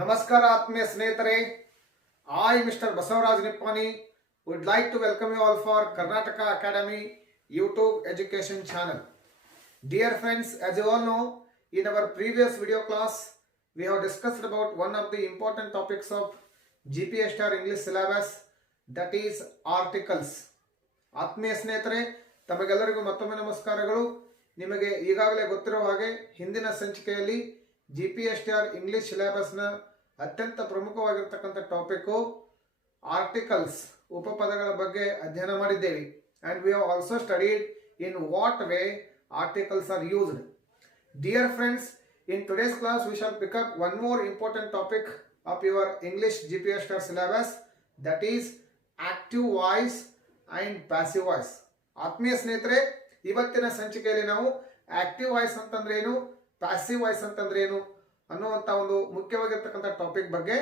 ನಮಸ್ಕಾರ ಆತ್ಮೀಯ ಸ್ನೇಹಿತರೆ. I, Mr. Basavaraj Nippani, would like to welcome you all for Karnataka Academy YouTube education channel. Dear friends, as you all know, in our previous video class, we have discussed about one of the important topics of GPSR English syllabus, that is articles. ಆತ್ಮೀಯ ಸ್ನೇಹಿತರೆ, ತಮಗೆಲ್ಲರಿಗೂ ಮತ್ತೊಮ್ಮೆ ನಮಸ್ಕಾರಗಳು. ನಿಮಗೆ ಈಗಾಗಲೇ ಗೊತ್ತಿರುವ ಹಾಗೆ ಹಿಂದಿನ ಸಂಚಿಕೆಯಲ್ಲಿ GPSR ಇಂಗ್ಲಿಷ್ ಸಿಲೆಬಸ್ನ ಅತ್ಯಂತ ಪ್ರಮುಖವಾಗಿರ್ತಕ್ಕಂಥ ಟಾಪಿಕ್ಕು ಆರ್ಟಿಕಲ್ಸ್, ಉಪಪದಗಳ ಬಗ್ಗೆ ಅಧ್ಯಯನ ಮಾಡಿದ್ದೇವೆ. And we have also studied in what way articles are used. Dear friends, in today's class we shall pick up one more important topic of your English GPSR syllabus, that is active voice and passive voice. ಆತ್ಮೀಯ ಸ್ನೇಹಿತರೆ, ಇವತ್ತಿನ ಸಂಚಿಕೆಯಲ್ಲಿ ನಾವು active voice ಅಂತಂದ್ರೆ ಏನು, passive voice ಅಂತಂದ್ರೆ ಏನು ಅನ್ನುವಂಥ ಒಂದು ಮುಖ್ಯವಾಗಿರ್ತಕ್ಕಂಥ ಟಾಪಿಕ್ ಬಗ್ಗೆ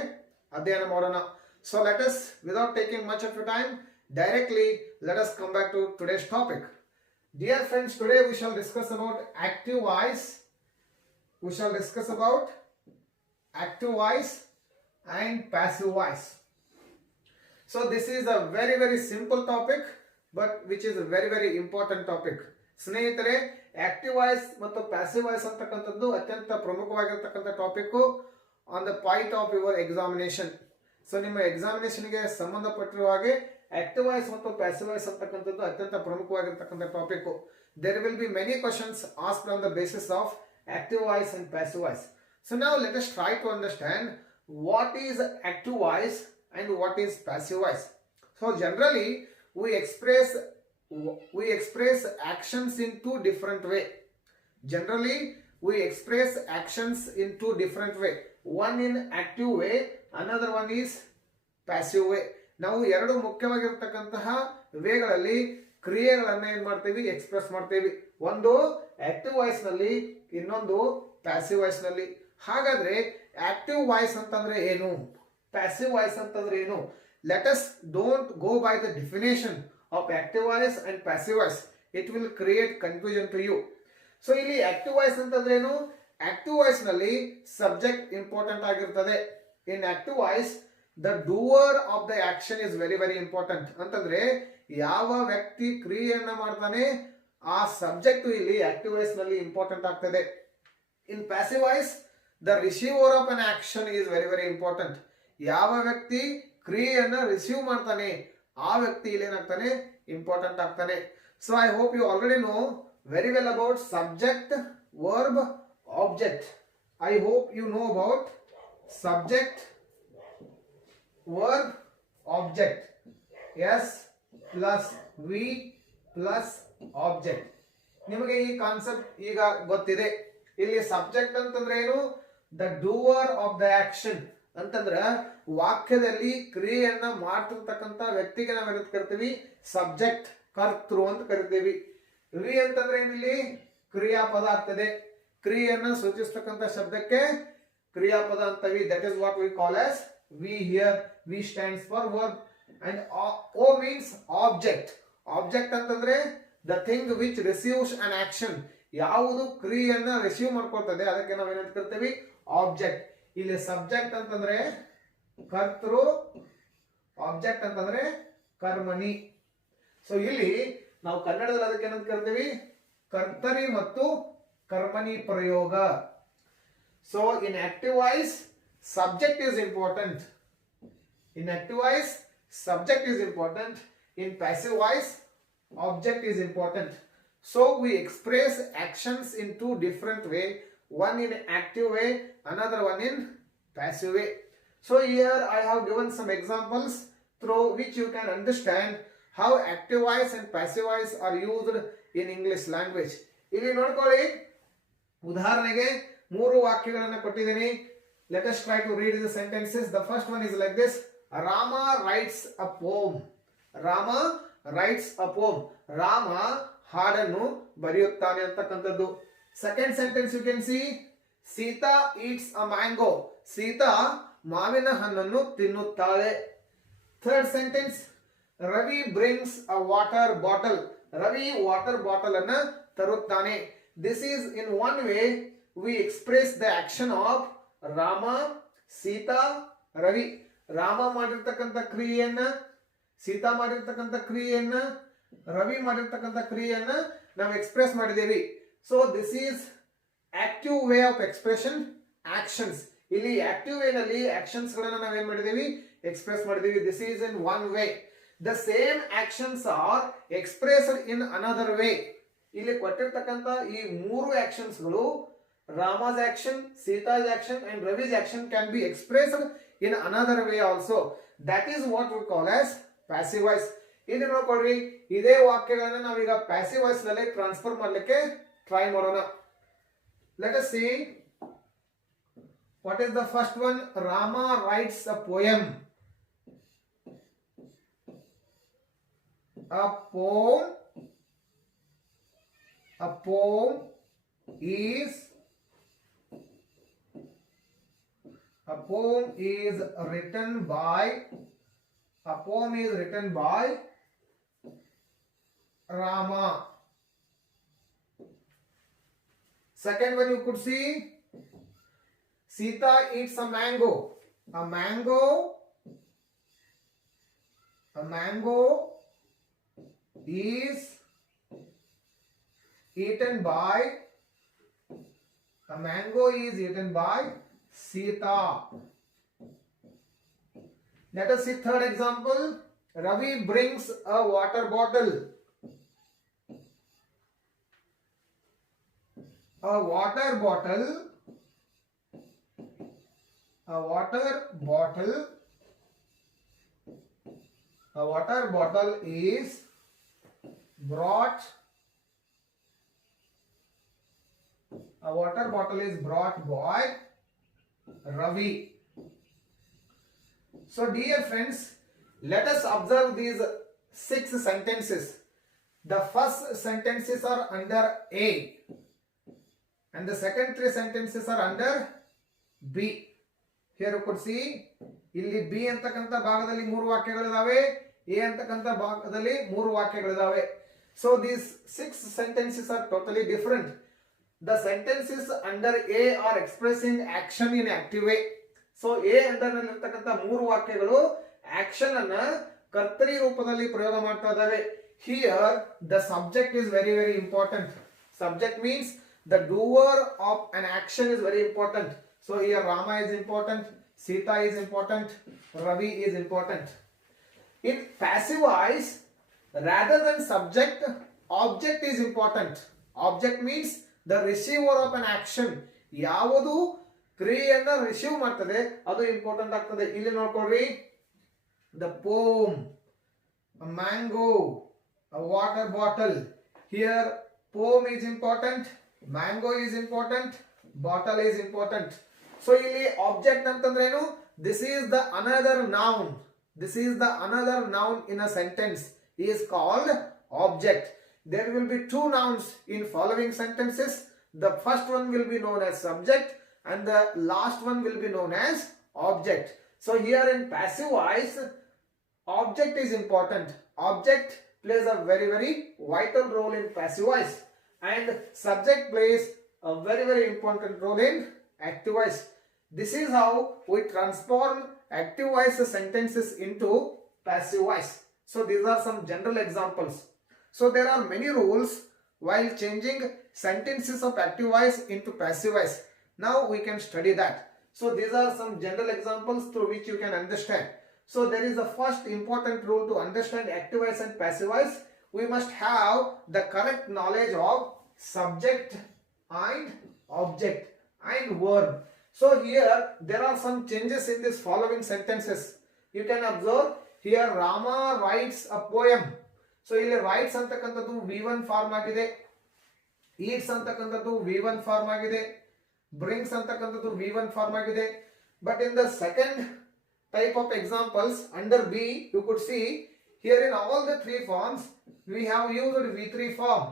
ಅಧ್ಯಯನ ಮಾಡೋಣ. So let us, without taking much of you time, directly let us come back to today's topic. Dear friends, today we shall discuss about active voice. We shall discuss about active voice and passive voice. So this is a very simple topic, but which is a very important topic. ಸ್ನೇಹಿತರೆ, active voice ಮತ್ತು passive voice ಅಂತಕ್ಕಂಥದ್ದು ಅತ್ಯಂತ ಪ್ರಮುಖವಾಗಿರ್ತಕ್ಕಂಥ topic on the point of your examination. So ನಿಮ್ಮ ಎಕ್ಸಾಮಿನೇಷನ್ಗೆ ಸಂಬಂಧಪಟ್ಟಿರುವ ಹಾಗೆ active voice ಮತ್ತು ಪ್ಯಾಸಿವ್ ವಾಯ್ಸ್ ಅಂತಕ್ಕಂಥದ್ದು ಅತ್ಯಂತ ಪ್ರಮುಖವಾಗಿರ್ತಕ್ಕಂಥ topic. There will be many questions asked on the basis of active voice and passive voice. So ನಾವು let us try to understand what is active voice and what is passive voice. So generally we express actions in two different way. Generally we express actions in two different way. One in active way, another one is passive way. ನಾವು ಎರಡು ಮುಖ್ಯವಾಗಿರ್ತಕ್ಕಂತಹ ವೇಗಳಲ್ಲಿ ಕ್ರಿಯೆಗಳನ್ನ ಏನ್ ಮಾಡ್ತೀವಿ, ಎಕ್ಸ್ಪ್ರೆಸ್ ಮಾಡ್ತೀವಿ. ಒಂದು active voice ನಲ್ಲಿ, ಇನ್ನೊಂದು ಪ್ಯಾಸಿವ್ ವಾಯ್ಸ್ ನಲ್ಲಿ. ಹಾಗಾದ್ರೆ ಆಕ್ಟಿವ್ ವಾಯ್ಸ್ ಅಂತಂದ್ರೆ ಏನು, passive voice ಅಂತಂದ್ರೆ ಏನು? Let us don't go by the definition of active voice and passive voice. It will create confusion to you. So ಇಲ್ಲಿ active voice ಅಂತಂದ್ರೆ ಏನು? Active voice ನಲ್ಲಿ subject important ಆಗಿರ್ತದೆ. In active voice the doer of the action is very important. ಅಂತಂದ್ರೆ ಯಾವ ವ್ಯಕ್ತಿ ಕ್ರಿಯೆಯನ್ನ ಮಾಡ್ತಾನೆ ಆ ಸಬ್ಜೆಕ್ಟ್ ಇಲ್ಲಿ active voice ನಲ್ಲಿ ಇಂಪಾರ್ಟೆಂಟ್ ಆಗ್ತದೆ. In passive voice the receiver of an action is very important. ಯಾವ ವ್ಯಕ್ತಿ ಕ್ರಿಯೆಯನ್ನ ರಿಸೀವ್ ಮಾಡ್ತಾನೆ ಆ ವ್ಯಕ್ತಿ ಇಲ್ಲಿ ಏನಾಗ್ತಾನೆ, ಇಂಪಾರ್ಟೆಂಟ್ ಆಗ್ತಾನೆ. So I hope you already know very well about subject, verb, object. I hope you know about subject, verb, object. S plus V plus object. ನಿಮಗೆ ಈ ಕಾನ್ಸೆಪ್ಟ್ ಈಗ ಗೊತ್ತಿದೆ. ಇಲ್ಲಿ ಸಬ್ಜೆಕ್ಟ್ ಅಂತಂದ್ರೆ ಏನು? The doer of the action ಅಂತಂದ್ರ ವಾಕ್ಯದಲ್ಲಿ ಕ್ರಿಯೆಯನ್ನ ಮಾಡ್ತಿರ್ತಕ್ಕಂಥ ವ್ಯಕ್ತಿಗೆ ನಾವೇನು ಕರಿತೀವಿ, ಸಬ್ಜೆಕ್ಟ್, ಕರ್ತೃ ಅಂತ ಕರಿತೀವಿ. ವಿ ಅಂತಂದ್ರೆ ಏನಿಲ್ಲಿ ಕ್ರಿಯಾಪದ ಆಗ್ತದೆ. ಕ್ರಿಯೆಯನ್ನ ಸೂಚಿಸ್ತಕ್ಕಂಥ ಶಬ್ದಕ್ಕೆ ಕ್ರಿಯಾಪದ ಅಂತೀವಿ. That is what we call as V here. V stands for verb and O means object. Object ಅಂತಂದ್ರೆ the thing which receives an action. ಯಾವುದು ಕ್ರಿಯೆಯನ್ನ ರಿಸೀವ್ ಮಾಡ್ಕೊಳ್ತದೆ ಅದಕ್ಕೆ ನಾವೇನಂತ ಕರಿತೀವಿ, ಆಬ್ಜೆಕ್ಟ್. ಇಲ್ಲಿ ಸಬ್ಜೆಕ್ಟ್ ಅಂತಂದ್ರೆ ಕರ್ತೃ, ಆಬ್ಜೆಕ್ಟ್ ಅಂತಂದ್ರೆ ಕರ್ಮಣಿ. ಸೊ ಇಲ್ಲಿ ನಾವು ಕನ್ನಡದಲ್ಲಿ ಅದಕ್ಕೆ ಏನಂತ ಕರಿತೀವಿ, ಕರ್ತರಿ ಮತ್ತು ಕರ್ಮಣಿ ಪ್ರಯೋಗ. So in active voice subject is important. In active voice subject is important. In passive voice object is important. So we express actions in two different way. One in active way, another one in passive way. So here I have given some examples through which you can understand how active voice and passive voice are used in English language. ಇಲ್ಲಿ ನೋಡ್ಕೊಳ್ಳಿ, ಉದಾಹರಣೆಗೆ ಮೂರು ವಾಕ್ಯಗಳನ್ನು ಕೊಟ್ಟಿದ್ದೀನಿ. Let us try to read the sentences. The first one is like this: Rama writes a poem. Rama writes a poem. Rama ಹಾಡನ್ನು ಬರೆಯುತ್ತಾನೆ ಅಂತಕ್ಕಂಥದ್ದು. Second sentence you can see, Sita eats a mango. Sita ಮಾವಿನ ಹಣ್ಣನ್ನು ತಿನ್ನುತ್ತಾಳೆ. Third sentence, Ravi brings a water bottle. Ravi water bottle ಅನ್ನ ತರುತ್ತಾನೆ. This is in one way we express the action of Rama Sita Ravi. Rama ಮಾಡಿರ್ತಕ್ಕಂಥ ಕ್ರಿಯೆಯನ್ನ, ಸೀತಾ ಮಾಡಿರ್ತಕ್ಕಂಥ ಕ್ರಿಯೆಯನ್ನ, ರವಿ ಮಾಡಿರ್ತಕ್ಕಂಥ ಕ್ರಿಯೆಯನ್ನ ನಾವು ಎಕ್ಸ್ಪ್ರೆಸ್ ಮಾಡಿದ್ದೇವೆ. So this is active way of expression actions. ಇಲ್ಲಿ ಆಕ್ಟಿವ್ ವೇ ನಲ್ಲಿ ಆಕ್ಷನ್ಸ್ ಗಳನ್ನ ನಾವೇನ್ ಮಾಡಿದೀವಿ, ಎಕ್ಸ್ಪ್ರೆಸ್ ಮಾಡಿದೀವಿ. This is in one way. The same actions are expressed in another way. ಇಲ್ಲಿ ಕೊಟ್ಟಿರ್ತಕ್ಕಂಥ ಈ ಮೂರು ಆಕ್ಷನ್ಸ್ ಗಳು, Rama's action, Sita's action and Ravi's action can be expressed in another way also. That is what we call as passive voice. ಇಲ್ಲಿ ನೋಡ್ಕೊಳ್ರಿ, ಇದೇ ವಾಕ್ಯಗಳನ್ನ ನಾವೀಗ ಪ್ಯಾಸಿವ್ ವಾಯ್ಸ್ ನಲ್ಲಿ ಟ್ರಾನ್ಸ್ಫರ್ ಮಾಡ್ಲಿಕ್ಕೆ ಟ್ರೈ ಮಾಡೋಣ. Let us see what is the first one. Rama writes a poem. A poem is written by Rama. Second one, you could see Sita eats a mango. A mango is eaten by Sita. Let us see third example. Ravi brings a water bottle. A water bottle is brought by Ravi. So dear friends, let us observe these 6 sentences. The first sentences are under A and the second 3 sentences are under B. Here you could see, ಇಲ್ಲಿ ಬಿ ಅಂತಕ್ಕಂಥ ಭಾಗದಲ್ಲಿ 3 ವಾಕ್ಯಗಳಿದಾವೆ, ಎ ಅಂತಕ್ಕಂಥ ಭಾಗದಲ್ಲಿ 3 ವಾಕ್ಯಗಳಿದಾವೆ. So these 6 sentences are totally different. The sentences under A are expressing action in active way. So A under ನಲ್ಲಿ ಇರತಕ್ಕಂಥ 3 ವಾಕ್ಯಗಳು ಆಕ್ಷನ್ ಅನ್ನ ಕರ್ತರಿ ರೂಪದಲ್ಲಿ ಪ್ರಯೋಗ ಮಾಡ್ತಾ ಇದ್ದಾವೆ. Here the subject is very very important. Subject means the doer of an action is very important. So here Rama is important, Sita is important, Ravi is important. In passive voice, rather than subject, object is important. Object means the receiver of an action. ಯಾವುದು ಕ್ರಿಯೆಯನ್ನ ರಿಸೀವ್ ಮಾಡ್ತದೆ ಅದು ಇಂಪಾರ್ಟೆಂಟ್ ಆಗ್ತದೆ. ಇಲ್ಲಿ ನೋಡ್ಕೊಳ್ರಿ, the poem, a mango, a water bottle. Here poem is important, mango is important, bottle is important. So ಇಲ್ಲಿ object ಅಂತಂದ್ರೆ ಏನು? This is the another noun. This is the another noun in a sentence is called object. There will be 2 nouns in following sentences. The first one will be known as subject and the last one will be known as object. So here in passive voice, object is important. Object plays a very very vital role in passive voice and subject plays a very very important role in active voice. This is how we transform active voice sentences into passive voice. So these are some general examples. So there are many rules while changing sentences of active voice into passive voice. Now we can study that. So these are some general examples through which you can understand. So there is the first important rule to understand active voice and passive voice. We must have the correct knowledge of subject and object and verb. So here there are some changes in these following sentences. You can observe here Rama writes a poem. So ಇಲ್ಲಿ writes ಅಂತಕ್ಕಂಥದ್ದು V1 form ಆಗಿದೆ, eats ಅಂತಕ್ಕಂಥದ್ದು V1 form ಆಗಿದೆ, brings ಅಂತಕ್ಕಂಥದ್ದು V1 form ಆಗಿದೆ. But in the second type of examples under B, you could see here in all the 3 forms we have used V3 form.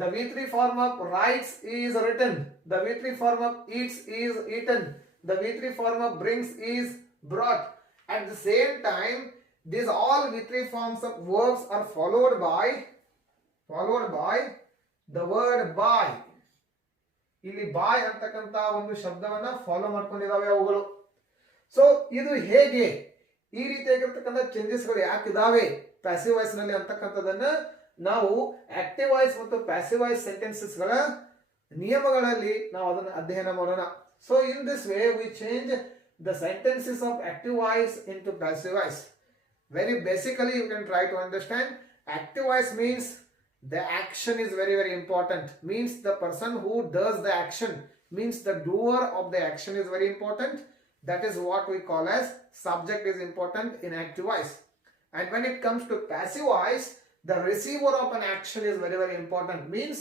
The V3 form of writes is written. The V3 form of eats is eaten. The V3 form of brings is brought. At the same time, these all V3 forms of verbs are followed by the word by. ಇಲ್ಲಿ ಬಾಯ್ ಅಂತಕ್ಕಂತ ಒಂದು ಶಬ್ದವನ್ನ ಫಾಲೋ ಮಾಡ್ಕೊಂಡಿದಾವೆ ಅವುಗಳು. ಸೊ ಇದು ಹೇಗೆ ಈ ರೀತಿಯಾಗಿರ್ತಕ್ಕಂಥ ಚೇಂಜಸ್ಗಳು ಯಾಕಿದಾವೆ ಪ್ಯಾಸಿವ್ ವಾಯ್ಸ್ ನಲ್ಲಿ ಅಂತಕ್ಕಂಥದನ್ನ ನಾವು ಆಕ್ಟಿವ್ ವಾಯ್ಸ್ ಮತ್ತು ಪ್ಯಾಸಿವ್ ವಾಯ್ಸ್ ಸೆಂಟೆನ್ಸಸ್ ಗಳ ನಿಯಮಗಳಲ್ಲಿ ನಾವು ಅದನ್ನು ಅಧ್ಯಯನ ಮಾಡೋಣ. So in this way we change the sentences of active voice into passive voice. Very basically you can try to understand. Active voice means the action is very very important, means the person who does the action, means the doer of the action is very important. That is what we call as subject is important in active voice. And when it comes to passive voice, the receiver of an action is very very important, means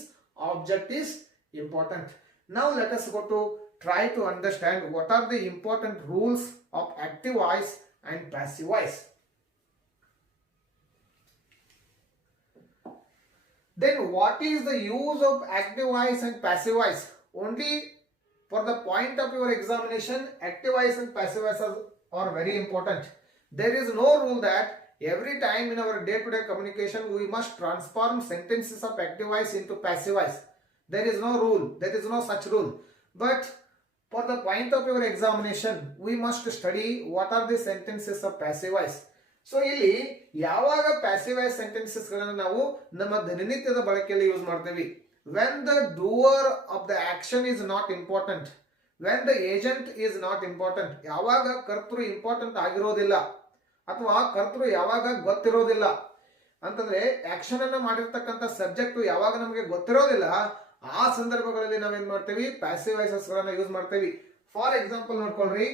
object is important. Now let us go to try to understand what are the important rules of active voice and passive voice. Then what is the use of active voice and passive voice? Only for the point of your examination, active voice and passive voice are very important. There is no rule that every time in our day-to-day communication we must transform sentences of active voice into passive voice. There is no rule, there is no such rule. But for the point of your examination, we must study what are the sentences of passive voice. So ಇಲ್ಲಿ ಯಾವಾಗ passive voice sentences ಗಳನ್ನು ನಾವು ನಮ್ಮ ದಿನನಿತ್ಯದ ಬಳಕೆಯಲ್ಲಿ ಯೂಸ್ ಮಾಡ್ತೀವಿ, when the doer of the action is not important, when the agent is not important, ಯಾವಾಗ ಕರ್ತೃ ಇಂಪಾರ್ಟೆಂಟ್ ಆಗಿರೋದಿಲ್ಲ ಅಥವಾ ಕರ್ತೃ ಯಾವಾಗ ಗೊತ್ತಿರೋದಿಲ್ಲ ಅಂತಂದ್ರೆ ಆಕ್ಷನ್ ಅನ್ನ ಮಾಡಿರ್ತಕ್ಕಂಥ ಸಬ್ಜೆಕ್ಟ್ ಯಾವಾಗ ನಮಗೆ ಗೊತ್ತಿರೋದಿಲ್ಲ, ಆ ಸಂದರ್ಭಗಳಲ್ಲಿ ನಾವೇನ್ ಮಾಡ್ತೀವಿ ಪ್ಯಾಸಿವ್ ವಾಯ್ಸಸ್ ಗಳನ್ನ ಯೂಸ್ ಮಾಡ್ತೀವಿ. ಫಾರ್ ಎಕ್ಸಾಂಪಲ್ ನೋಡ್ಕೊಳ್ರಿ,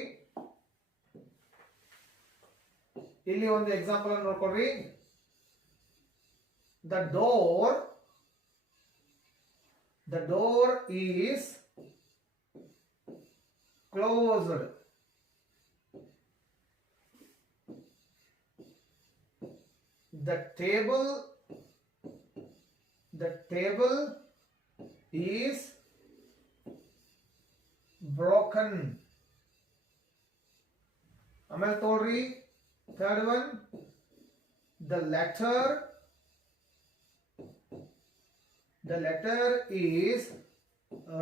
ಇಲ್ಲಿ ಒಂದು ಎಕ್ಸಾಂಪಲ್ ಅನ್ನು ನೋಡ್ಕೊಳ್ರಿ. The door is closed. The table is broken. ಆಮೇಲೆ ತೋಳ್ರಿ third one, the letter is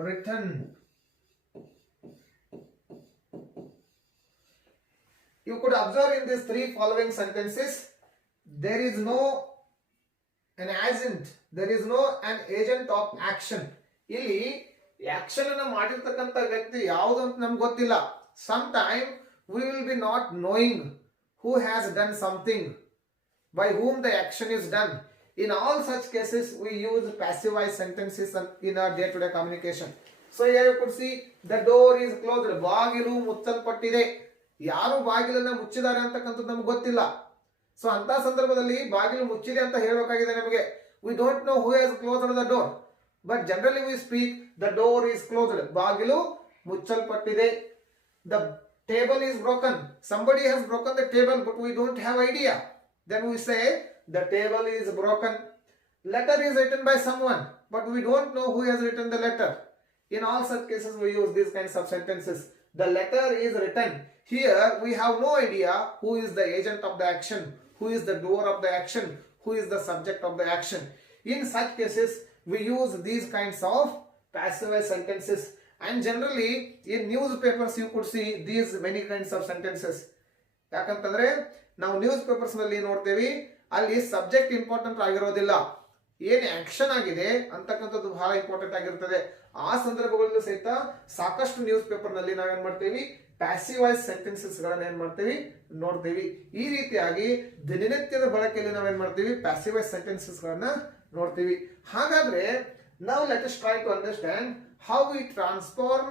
written. You could observe in these three following sentences there is no an agent, there is no an agent of action. ಇಲ್ಲಿ action ಅನ್ನು ಮಾಡಿರ್ತಕ್ಕಂಥ ವ್ಯಕ್ತಿ ಯಾವುದು ಅಂತ ನಮ್ಗೆ ಗೊತ್ತಿಲ್ಲ. Some time we will be not knowing who has done something, by whom the action is done. In all such cases we use passive voice sentences in our day to day communication. So here you could see the door is closed. ಬಾಗಿಲು ಮುಚ್ಚಲ್ಪಟ್ಟಿದೆ. ಯಾರು ಬಾಗಿಲನ್ನ ಮುಚ್ಚಿದ್ದಾರೆ ಅಂತಕ್ಕಂಥದ್ದು ನಮ್ಗೆ ಗೊತ್ತಿಲ್ಲ. ಸೊ ಅಂತ ಸಂದರ್ಭದಲ್ಲಿ ಬಾಗಿಲು ಮುಚ್ಚಿದೆ ಅಂತ ಹೇಳಬೇಕಾಗಿದೆ ನಮಗೆ. we don't know who has closed the door, but generally we speak the door is closed. ಬಾಗಿಲು ಮುಚ್ಚಲ್ಪಟ್ಟಿದೆ. The table is broken. Somebody has broken the table but we don't have idea. Then we say the table is broken. Letter is written by someone but we don't know who has written the letter. In all such cases we use these kinds of sentences. The letter is written. Here we have no idea who is the agent of the action, who is the doer of the action, who is the subject of the action. In such cases we use these kinds of passive voice sentences. And generally in newspapers you could see these many kinds of sentences. ಯಾಕಂತಂದ್ರೆ ನಾವು news papers ನಲ್ಲಿ ನೋಡ್ತೇವೆ, ಅಲ್ಲಿ subject important ಆಗಿರೋದಿಲ್ಲ, ಏನ್ ಆಕ್ಷನ್ ಆಗಿದೆ ಅಂತಕ್ಕಂಥದ್ದು ಬಹಳ ಇಂಪಾರ್ಟೆಂಟ್ ಆಗಿರ್ತದೆ. ಆ ಸಂದರ್ಭಗಳಲ್ಲೂ ಸಹಿತ ಸಾಕಷ್ಟು ನ್ಯೂಸ್ ಪೇಪರ್ ನಲ್ಲಿ ನಾವೇನ್ ಮಾಡ್ತೀವಿ ಪ್ಯಾಸಿವ್ ವಾಯ್ಸ್ ಸೆಂಟೆನ್ಸಸ್ ಗಳನ್ನ ಏನ್ ಮಾಡ್ತೀವಿ ನೋಡ್ತೀವಿ. ಈ ರೀತಿಯಾಗಿ ದಿನನಿತ್ಯದ ಬಳಕೆಯಲ್ಲಿ ನಾವೇನ್ ಮಾಡ್ತೀವಿ ಪ್ಯಾಸಿವ್ ವಾಯ್ಸ್ ಸೆಂಟೆನ್ಸಸ್ ಗಳನ್ನ ನೋಡ್ತೀವಿ. ಹಾಗಾದ್ರೆ now let us try to understand how we transform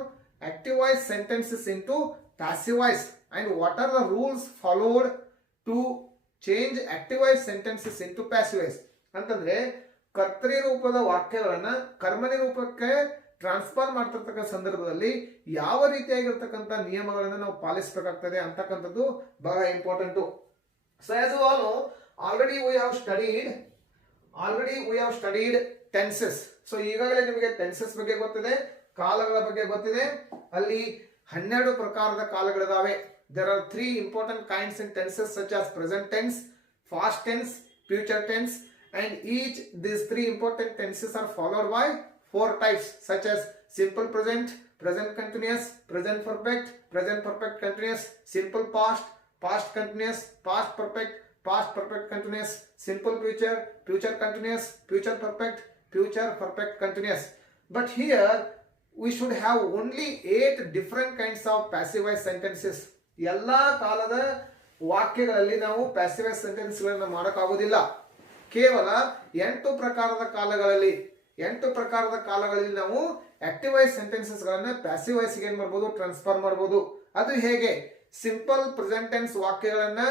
active voice sentences into passive voice and what are the rules followed to change active voice sentences into passive voice. ಅಂತಂದ್ರೆ ಕರ್ತೃ ರೂಪದ ವಾಕ್ಯಗಳನ್ನ ಕರ್ಮನಿ ರೂಪಕ್ಕೆ ಟ್ರಾನ್ಸ್ಫರ್ ಮಾಡ್ತಿರ್ತಕ್ಕಂಥ ಸಂದರ್ಭದಲ್ಲಿ ಯಾವ ರೀತಿಯಾಗಿರ್ತಕ್ಕಂಥ ನಿಯಮಗಳನ್ನ ನಾವು ಪಾಲಿಸಬೇಕಾಗ್ತದೆ ಅಂತಕ್ಕಂಥದ್ದು ಬಹಳ important. So as you all know, already we have studied tenses. So ಈಗಾಗಲೇ ನಿಮಗೆ ಟೆನ್ಸಸ್ ಬಗ್ಗೆ ಗೊತ್ತಿದೆ, ಕಾಲಗಳ ಬಗ್ಗೆ ಗೊತ್ತಿದೆ. ಅಲ್ಲಿ 12 ಪ್ರಕಾರದ ಕಾಲಗಳಿದಾವೆ. There are 3 important kinds in tenses such as present tense, past tense, future tense, and each these 3 important tenses are followed by 4 types such as simple present, present continuous, present perfect continuous, simple past, past continuous, past perfect continuous, simple future, future continuous, future perfect continuous. But here we should have only 8 different kinds of passive voice sentences. ಎಲ್ಲಾ ಕಾಲದ ವಾಕ್ಯಗಳಲ್ಲಿ ನಾವು passive voice sentenceಗಳನ್ನು ಮಾಡಕ್ಕಾಗೋದಿಲ್ಲ. ಕೇವಲ 8 ಪ್ರಕಾರದ ಕಾಲಗಳಲ್ಲಿ ನಾವು ಆಕ್ಟಿವ್ ವಾಯ್ಸ್ ಸೆಂಟೆನ್ಸಸ್ ಗಳನ್ನ ಪ್ಯಾಸಿವ್ ವಾಯ್ಸ್ ಗೆ ಏನು ಮಾಡಬಹುದು, ಟ್ರಾನ್ಸ್ಫರ್ ಮಾಡಬಹುದು. ಅದು ಹೇಗೆ? ಸಿಂಪಲ್ ಪ್ರೆಸೆಂಟ್ ಟೆನ್ಸ್ ವಾಕ್ಯಗಳನ್ನ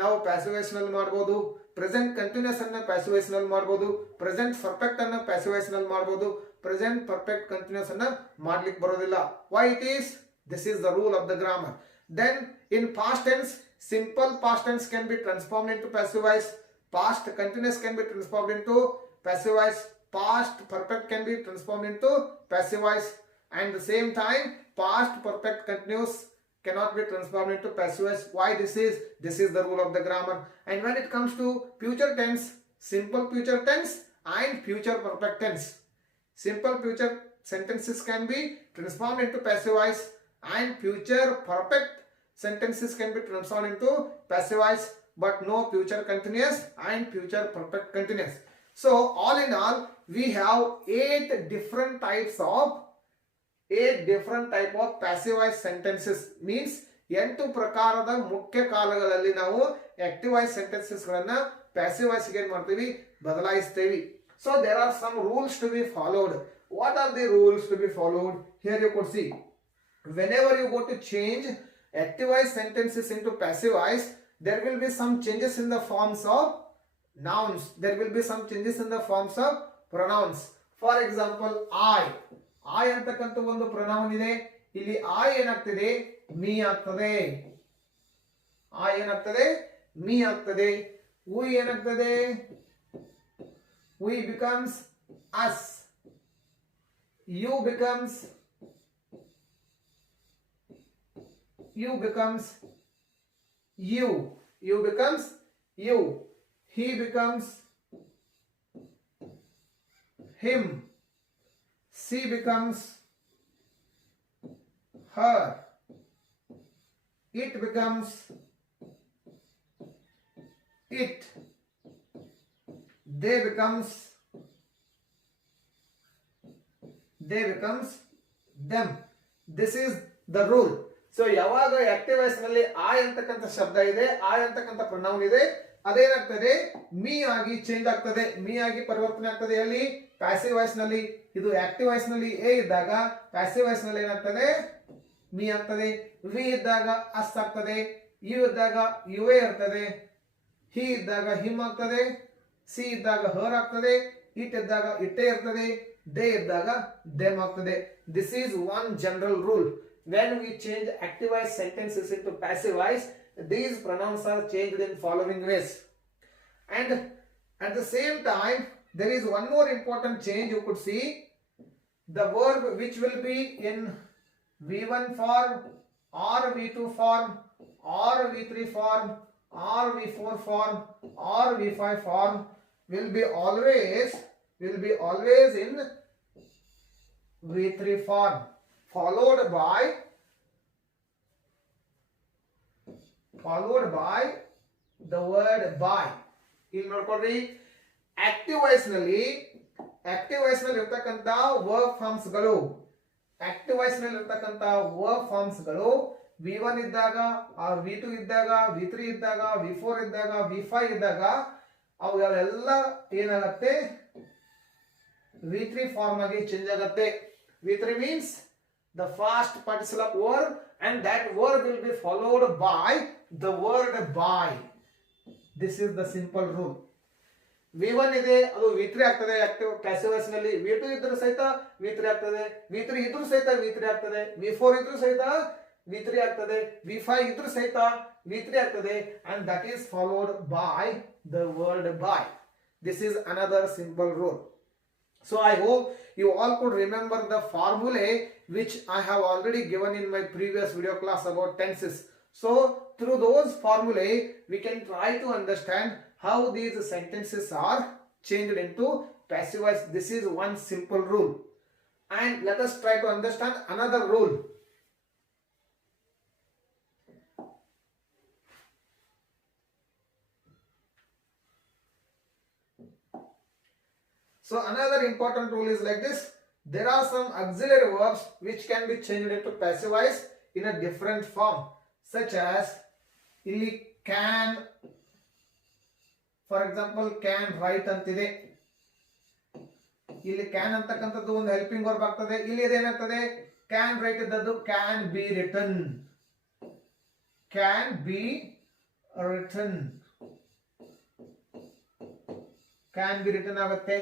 ನಾವು ಪ್ಯಾಸಿವ್ ವಾಯ್ಸ್ ನಲ್ಲಿ ಮಾಡಬಹುದು, ಪ್ರೆಸೆಂಟ್ ಕಂಟಿನ್ಯೂಸ್ ಅನ್ನ ಪ್ಯಾಸಿವ್ ವಾಯ್ಸ್ ನಲ್ಲಿ ಮಾಡಬಹುದು, ಪ್ರೆಸೆಂಟ್ ಪರ್ಫೆಕ್ಟ್ ಅನ್ನ ಪ್ಯಾಸಿವ್ ವಾಯ್ಸ್ ನಲ್ಲಿ ಮಾಡಬಹುದು, ಪ್ರೆಸೆಂಟ್ ಪರ್ಫೆಕ್ಟ್ ಕಂಟಿನ್ಯೂಸ್ ಅನ್ನ ಮಾಡ್ಲಿಕ್ಕೆ ಬರೋದಿಲ್ಲ. Why it is? This is the rule of the grammar. Then in past tense, simple past tense can be transformed into passive voice, past continuous can be transformed into passive voice, past perfect can be transformed into passive voice, and the same time past perfect continuous cannot be transformed into passive voice. Why this is the rule of the grammar. And when it comes to future tense, simple future tense and future perfect tense, simple future sentences can be transformed into passive voice and future perfect sentences can be transformed into passive voice, but no future continuous and future perfect continuous. So all in all, we have 8 different type of passive voice sentences. Means 8 ಪ್ರಕಾರದ ಮುಖ್ಯ ಕಾಲಗಳಲ್ಲಿ ನಾವು active voice sentences ಗಳನ್ನ passive voice ಗೆ ಮಾಡ್ತೀವಿ, ಬದಲಾಯಿಸ್ತೀವಿ. So there are some rules to be followed. What are the rules to be followed? Here you could see, whenever you go to change active voice sentences into passive voice, there will be some changes in the forms of nouns, there will be some changes in the forms of pronouns. For example, I ಅಂತಕ್ಕಂಥ ಒಂದು ಪ್ರೊನೌನ್ ಇದೆ. ಇಲ್ಲಿ I ಏನಾಗ್ತದೆ? me ಆಗ್ತದೆ. I ಏನಾಗ್ತದೆ? me ಆಗ್ತದೆ. we ಏನಾಗ್ತದೆ? we becomes us. you becomes you. You becomes you. He becomes him. She becomes her. It becomes it. They becomes them. This is the rule. So ಯಾವಾಗ ಆಕ್ಟಿವ್ ವಾಯ್ಸ್ ನಲ್ಲಿ I ಅಂತಕ್ಕಂಥ ಶಬ್ದ ಇದೆ, I ಅಂತಕ್ಕಂಥ ಪ್ರೊನೌನ್ ಇದೆ, ಅದೇನಾಗ್ತದೆ? ಮೀ ಆಗಿ ಚೇಂಜ್ ಆಗ್ತದೆ, ಮೀ ಆಗಿ ಪರಿವರ್ತನೆ ಆಗ್ತದೆ. ಅಲ್ಲಿ ಪ್ಯಾಸಿವ್ ವಾಯ್ಸ್ ನಲ್ಲಿ. ಇದು ಆಕ್ಟಿವ್ ವಾಯ್ಸ್ ನಲ್ಲಿ ಎ ಇದ್ದಾಗ, ಪ್ಯಾಸಿವ್ ವಾಯ್ಸ್ ನಲ್ಲಿ ಏನಾಗ್ತದೆ? ಮೀ ಆಗ್ತದೆ. ವಿ ಇದ್ದಾಗ ಅಸ್ ಆಗ್ತದೆ, ಯು ಇದ್ದಾಗ ಯುವೇ ಇರ್ತದೆ, ಹಿ ಇದ್ದಾಗ ಹಿಮ್ ಆಗ್ತದೆ, ಸಿ ಇದ್ದಾಗ ಹರ್ ಆಗ್ತದೆ, ಇಟ್ ಇದ್ದಾಗ ಇಟ್ಟೇ ಇರ್ತದೆ, ದೇ ಇದ್ದಾಗ ದೆಮ್ ಆಗ್ತದೆ. This is one general rule. When we change active voice sentences into passive voice, these pronouns are changed in following ways. And at the same time, there is one more important change you could see. The verb which will be in V1 form or V2 form or V3 form or V4 form or V5 form will be always in V3 form, followed by the word by. ಇಲ್ಲಿ ನೋಡ್ಕೊಳ್ರಿ, active voice ನಲ್ಲಿ ಇರ್ತಕ್ಕಂತ verb forms ಗಳು, V1 ಇದ್ದಾಗ, V2 ಇದ್ದಾಗ, V3 ಇದ್ದಾಗ, V4 ಇದ್ದಾಗ, V5 ಇದ್ದಾಗ ಅವೆಲ್ಲ ಏನಾಗುತ್ತೆ? V3 ಫಾರ್ಮ್ ಆಗಿ ಚೇಂಜ್ ಆಗುತ್ತೆ. V3 means the past participle verb, and that verb will be followed by the word by. This is the simple rule. V1 ಇದೆ, ಅದು V3 ಆಗ್ತದೆ ಆಕ್ಟಿವ್ ಪ್ಯಾಸಿವ್ ವಾಯ್ಸ್ ನಲ್ಲಿ. V2 ಇದ್ರೂ ಸಹಿತ V3 ಆಗ್ತದೆ, V3 ಇದ್ರೂ ಸಹಿತ V3 ಆಗ್ತದೆ, V4 ಇದ್ರೂ ಸಹಿತ V3 ಆಗ್ತದೆ, V5 ಇದ್ರೂ ಸಹಿತ V3 ಆಗ್ತದೆ, and that is followed by the word by. This is another simple rule. So I hope you all could remember the formulae which I have already given in my previous video class about tenses. So through those formulae we can try to understand how these sentences are changed into passive voice. This is one simple rule. and let us try to understand another rule. So another important rule is like this. There are some auxiliary verbs which can be changed into passive voice in a different form, such as ಇಲ್ಲಿ can, for example can write ಅಂತಿದೆ. ಇಲ್ಲಿ can ಅಂತಕ್ಕಂಥದ್ದು ಒಂದು helping verb ಆಗ್ತದೆ. ಇಲ್ಲಿ ಇದೇನಾಗ್ತದೆ, can write ಇದ್ದದ್ದು can be written, can be written, can be written ಆಗುತ್ತೆ.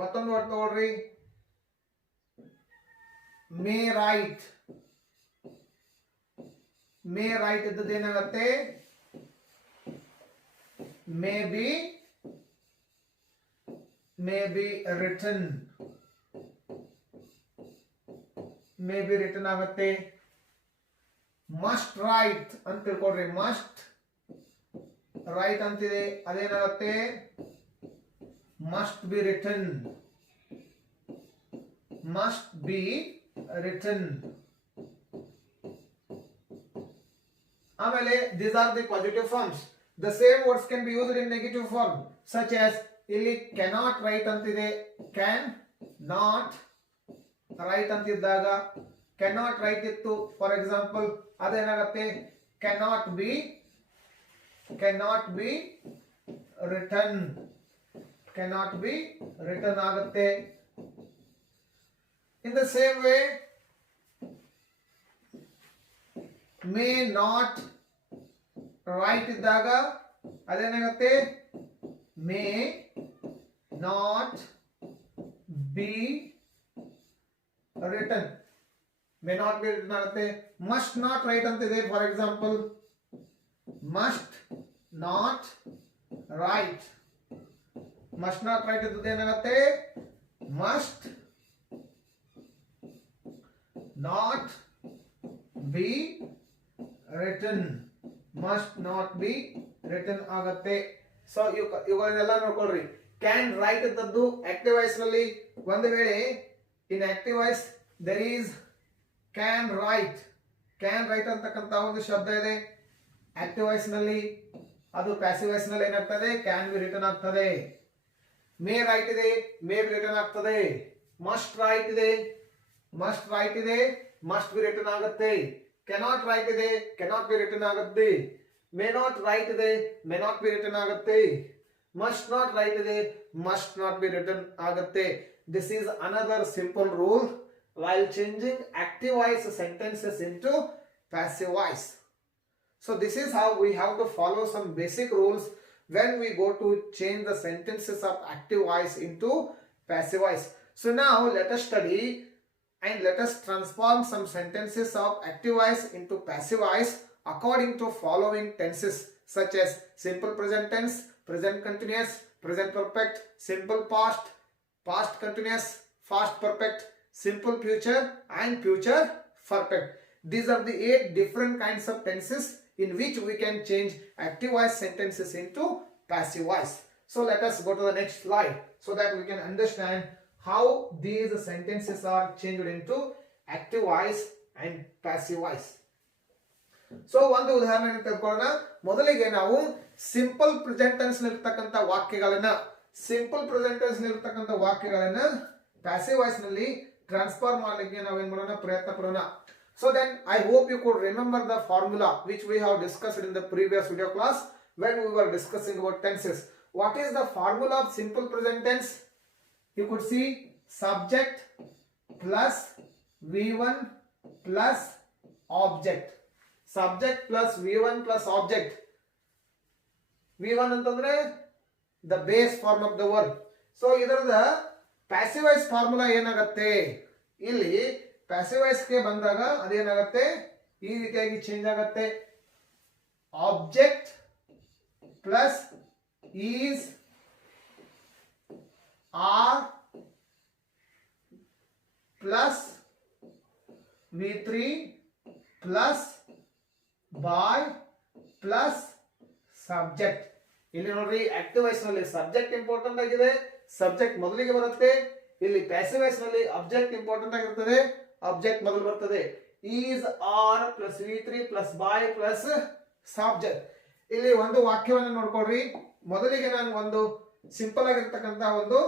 ಮತ್ತೊಂದು ವರ್ಡ್ ತಗೊಳ್ರಿ, ಮೇ ರೈಟ್. ಮೇ ರೈಟ್ ಇದ್ದದ್ದು ಏನಾಗುತ್ತೆ, may be return, may be return ಆಗುತ್ತೆ. ಮಸ್ಟ್ ರೈಟ್ ಅಂತ ತಿಳ್ಕೊಡ್ರಿ, ಮಸ್ಟ್ ರೈಟ್ ಅಂತಿದೆ, ಅದೇನಾಗುತ್ತೆ must be written, must be written. ಆಮೇಲೆ these are the positive forms. The same words can be used in negative form, such as ಇಲ್ಲಿ cannot write ಅಂತಿದೆ, can not write ಅಂತಿದ್ದಾಗ cannot write ಇತ್ತು, for example ಅದೇನಾಗುತ್ತೆ cannot be written, cannot be written ಆಗುತ್ತೆ. In the same way, may not write ಇದ್ದಾಗ ಅದೇನಾಗುತ್ತೆ may not be written, may not be written ಆಗುತ್ತೆ. must not write ಅಂತಿದೆ, for example must not write, must not write ಇದ್ದದ್ದು ಏನಾಗುತ್ತೆ must not be written, must not be written ಆಗುತ್ತೆ. So ಇವುಗಳನ್ನೆಲ್ಲ ನೋಡ್ಕೊಳ್ರಿ. Can write ಇದ್ದದ್ದು ಆಕ್ಟಿವ್ ವಾಯ್ಸ್ ನಲ್ಲಿ, ಒಂದು ವೇಳೆ in active voice there is can write, can write ಅಂತಕ್ಕಂತ ಒಂದು ಶಬ್ದ ಇದೆ ಆಕ್ಟಿವ್ ವಾಯ್ಸ್ ನಲ್ಲಿ, ಅದು ಪ್ಯಾಸಿವ್ ವಾಯ್ಸ್ ನಲ್ಲಿ ಏನಾಗ್ತದೆ ಕ್ಯಾನ್ ಬಿ ರಿಟನ್ ಆಗ್ತದೆ. ಮೇ ರೈಟ್ ಇದೆ, ಮೇ ಬಿ ರಿಟನ್ ಆಗ್ತದೆ. ಮಸ್ಟ್ ರೈಟ್ ಇದೆ, ಮಸ್ಟ್ ರೈಟ್ ಇದೆ, ಮಸ್ಟ್ ಬಿ ರಿಟನ್ ಆಗುತ್ತೆ. ಕೆನಾಟ್ ರೈಟ್ ಇದೆ, ಕೆನಾಟ್ ಬಿ ರಿಟನ್ ಆಗುತ್ತೆ. ಮೇ ನಾಟ್ ರೈಟ್ ಇದೆ, ಮೇ ನಾಟ್ ಬಿ ರಿಟನ್ ಆಗುತ್ತೆ. ಮಸ್ಟ್ ನಾಟ್ ರೈಟ್ ಇದೆ, ಮಸ್ಟ್ ನಾಟ್ ಬಿ ರಿಟನ್ ಆಗುತ್ತೆ. This is another simple rule while changing active voice sentences into passive voice. So this is how we have to follow some basic rules when we go to change the sentences of active voice into passive voice. So now let us study and let us transform some sentences of active voice into passive voice according to following tenses, such as simple present tense, present continuous, present perfect, simple past, past continuous, past perfect, simple future and future perfect. These are the 8 different kinds of tenses in which we can change active voice sentences into passive voice. So let us go to the next slide so that we can understand how these sentences are changed into active voice and passive voice. So ಒಂದು ಉದಾಹರಣೆ ತೆಗೆದುಕೊಳ್ಳೋಣ. ಮೊದಲಿಗೆ ನಾವು simple present tense ನಲ್ಲಿರತಕ್ಕಂತ ವಾಕ್ಯಗಳನ್ನ, simple present tense ನಲ್ಲಿರತಕ್ಕಂತ ವಾಕ್ಯಗಳನ್ನ passive voice ನಲ್ಲಿ ಟ್ರಾನ್ಸ್ಫರ್ ಮಾಡಲಿಕ್ಕೆ ನಾವು ಏನು ಮಾಡೋಣ, ಪ್ರಯತ್ನ ಪಡೋಣ. So then I hope you could remember the formula which we have discussed in the previous video class when we were discussing about tenses. What is the formula of simple present tense? You could see subject plus V1 plus object. Subject plus V1 plus object. V1 ಅಂತಂದ್ರೆ the base form of the verb. So ಇದರದ passive voice formula ಏನಾಗುತ್ತೆ, ಇಲ್ಲಿ passive voice ಗೆ ಬಂದಾಗ ಅದೇನಾಗುತ್ತೆ ಈ ರೀತಿಯಾಗಿ change ಆಗುತ್ತೆ. Object plus is are plus V3 plus by plus subject. ಇಲ್ಲಿ ನೋಡ್ರಿ ಆಕ್ಟಿವ್ ವಾಯ್ಸ್ ನಲ್ಲಿ ಸಬ್ಜೆಕ್ಟ್ ಇಂಪಾರ್ಟೆಂಟ್ ಆಗಿದೆ, ಸಬ್ಜೆಕ್ಟ್ ಮೊದಲಿಗೆ ಬರುತ್ತೆ. ಇಲ್ಲಿ ಪ್ಯಾಸಿವ್ ವಾಯ್ಸ್ ನಲ್ಲಿ ಆಬ್ಜೆಕ್ಟ್ ಇಂಪಾರ್ಟೆಂಟ್ ಆಗಿರ್ತದೆ, ಆಬ್ಜೆಕ್ಟ್ ಮೊದಲು ಬರ್ತದೆ. ಈಸ್ ಆರ್ ಪ್ಲಸ್ ವಿ3 ಪ್ಲಸ್ ಬೈ ಪ್ಲಸ್ ಸಬ್ಜೆಕ್ಟ್. ಇಲ್ಲಿ ಒಂದು ವಾಕ್ಯವನ್ನು ನೋಡ್ಕೊಳ್ರಿ. ಮೊದಲಿಗೆ ನಾನು ಒಂದು ಸಿಂಪಲ್ ಆಗಿರ್ತಕ್ಕಂಥ ಒಂದು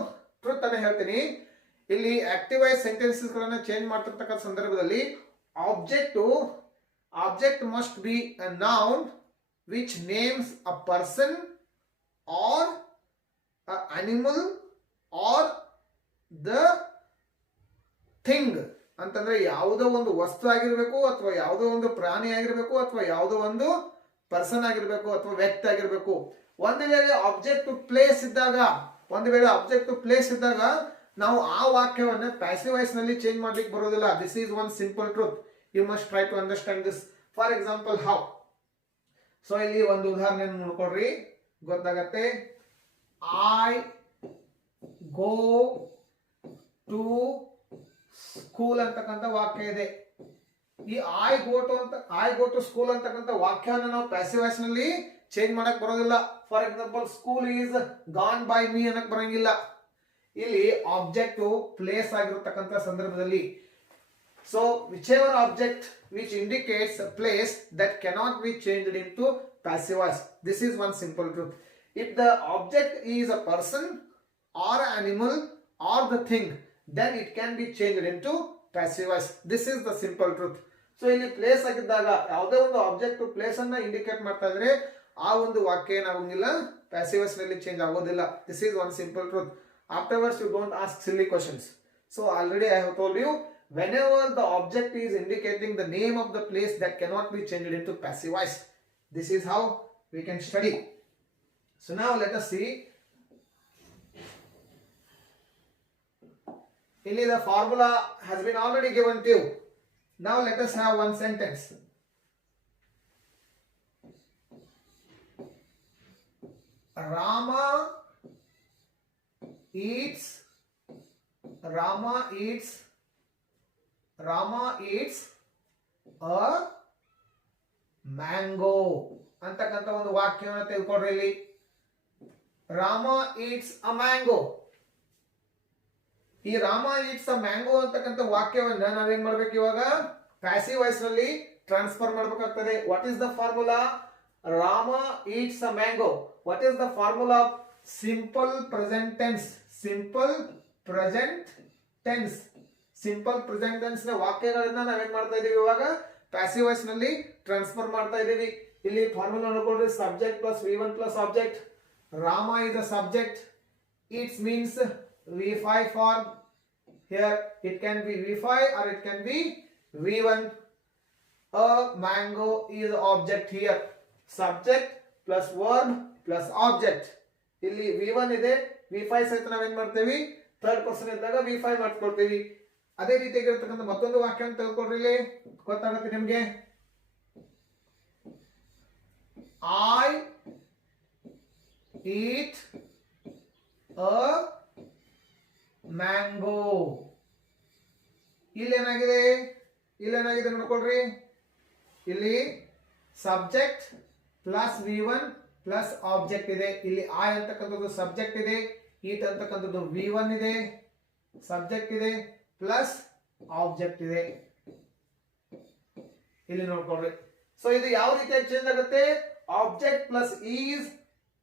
ಟ್ರೂತ್ ಅನ್ನು ಹೇಳ್ತೀನಿ. ಇಲ್ಲಿ ಆಕ್ಟಿವ್ ವಾಯ್ಸ್ ಸೆಂಟೆನ್ಸಸ್ ಗಳನ್ನ ಚೇಂಜ್ ಮಾಡ್ತಿರ್ತಕ್ಕಂಥ ಸಂದರ್ಭದಲ್ಲಿ object must be a noun which names a person or a animal or the thing. ಅಂತಂದ್ರೆ ಯಾವುದೋ ಒಂದು ವಸ್ತು ಆಗಿರಬೇಕು, ಅಥವಾ ಯಾವುದೋ ಒಂದು ಪ್ರಾಣಿ ಆಗಿರಬೇಕು, ಅಥವಾ ಯಾವುದೋ ಒಂದು ಪರ್ಸನ್ ಆಗಿರಬೇಕು, ಅಥವಾ ವ್ಯಕ್ತಿ ಆಗಿರಬೇಕು. ಒಂದು ವೇಳೆ ಆಬ್ಜೆಕ್ಟ್ ಪ್ಲೇಸ್ ಇದ್ದಾಗ ನಾವು ಆ ವಾಕ್ಯವನ್ನ ಪ್ಯಾಸಿವ್ ವಾಯ್ಸ್ ನಲ್ಲಿ ಚೇಂಜ್ ಮಾಡ್ಲಿಕ್ಕೆ ಬರೋದಿಲ್ಲ. This is one simple truth. You must try to understand this. For example how. So ಇಲ್ಲಿ ಒಂದು ಉದಾಹರಣೆ ನೋಡ್ಕೊಡ್ರಿ, ಗೊತ್ತಾಗತ್ತೆ. ಐ ಗೋ ಟು ಸ್ಕೂಲ್ ಅಂತಕ್ಕಂಥ ವಾಕ್ಯ ಇದೆ. ಈ ಐ ಗೋ ಟು ಸ್ಕೂಲ್ ಅಂತಕ್ಕಂಥ ವಾಕ್ಯವನ್ನು ನಾವು ಪ್ಯಾಸಿವ್ ವಾಯ್ಸ್ ನಲ್ಲಿ ಚೇಂಜ್ ಮಾಡಕ್ ಬರೋದಿಲ್ಲ. For example school is gone by me ಅನ್ನಕ್ ಬರಂಗಿಲ್ಲ. ಇಲ್ಲಿ ಆಬ್ಜೆಕ್ಟ್ ಪ್ಲೇಸ್ ಆಗಿರತಕ್ಕಂಥ ಸಂದರ್ಭದಲ್ಲಿ, so whichever object which indicates a place that cannot be changed into passive voice. This is one simple truth. If the object is a person or an animal or the thing, then it can be changed into passive voice. This is the simple truth. So ಇಲ್ಲಿ ಪ್ಲೇಸ್ ಆಗಿದ್ದಾಗ ಯಾವುದೇ ಒಂದು object place ಅನ್ನ ಇಂಡಿಕೇಟ್ ಮಾಡ್ತಾ ಇದ್ರೆ ಆ ಒಂದು ವಾಕ್ಯ ಏನಾಗೋಂಗಿಲ್ಲ, passive voice ನಲ್ಲಿ ಚೇಂಜ್ ಆಗೋದಿಲ್ಲ. This is one simple truth. Afterwards you don't ask silly questions. So already I have told you, whenever the object is indicating the name of the place, that cannot be changed into passive voice. This is how we can study. So now let us see. ಇಲ್ಲಿ the formula has been already given to you. Now let us have one sentence. Rama eats a mango ಅಂತಕ್ಕಂಥ ಒಂದು ವಾಕ್ಯವನ್ನು ತೆಗೆದುಕೊಡ್ರಿ. ಇಲ್ಲಿ Rama eats a mango. ಈ Rama eats a mango ಅಂತಕ್ಕಂಥ ವಾಕ್ಯವನ್ನ ನಾವೇನ್ ಮಾಡ್ಬೇಕು, ಇವಾಗ ಪ್ಯಾಸಿವ್ ವಾಯ್ಸ್ ನಲ್ಲಿ ಟ್ರಾನ್ಸ್ಫರ್ ಮಾಡ್ಬೇಕಾಗ್ತದೆ. What is the formula? Rama eats a mango. What is the formula? Simple present tense. Simple present tense ನ ವಾಕ್ಯಗಳನ್ನ ನಾವೇನ್ ಮಾಡ್ತಾ ಇದೀವಿ, ಇವಾಗ ಪ್ಯಾಸಿವ್ ವಾಯ್ಸ್ ನಲ್ಲಿ ಟ್ರಾನ್ಸ್ಫರ್ ಮಾಡ್ತಾ ಇದೀವಿ. ಇಲ್ಲಿ ಫಾರ್ಮುಲಾ ನೋಡ್ಕೊಳ್ರಿ. Subject plus V1 plus object. Rama is a subject. It means V5 form. Here it can be V5 or it can be V1. A mango is object here. Subject plus verb plus object. ಇಲ್ಲಿ V1 ಇದೆ, V5 ಸಹಿತ ನಾವೇನ್ ಮಾಡ್ತೇವಿ, third person ಇದ್ದಾಗ V5 ಮಾಡ್ಕೊಳ್ತೇವಿ. ಅದೇ ರೀತಿಯಾಗಿರ್ತಕ್ಕಂಥ ಮತ್ತೊಂದು ವಾಕ್ಯ ಅಂತ ತಿಳ್ಕೊಡ್ರಿ. ಇಲ್ಲಿ ಗೊತ್ತಾಗುತ್ತೆ ನಿಮ್ಗೆ. I eat a mango. ಇಲ್ಲೇನಾಗಿದೆ ನೋಡ್ಕೊಳ್ರಿ. ಇಲ್ಲಿ subject plus V1 plus object ಇದೆ. ಇಲ್ಲಿ ಐ ಅಂತಕ್ಕಂಥದ್ದು ಸಬ್ಜೆಕ್ಟ್ ಇದೆ, ಈಟ್ ಅಂತಕ್ಕಂಥದ್ದು V1 ಇದೆ, ಸಬ್ಜೆಕ್ಟ್ ಇದೆ ಪ್ಲಸ್ ಆಬ್ಜೆಕ್ಟ್ ಇದೆ. ಇಲ್ಲಿ ನೋಡ್ಕೊಳ್ರಿ. ಸೊ ಇದು ಯಾವ ರೀತಿಯಾಗಿ ಚೇಂಜ್ ಆಗುತ್ತೆ? Object plus is,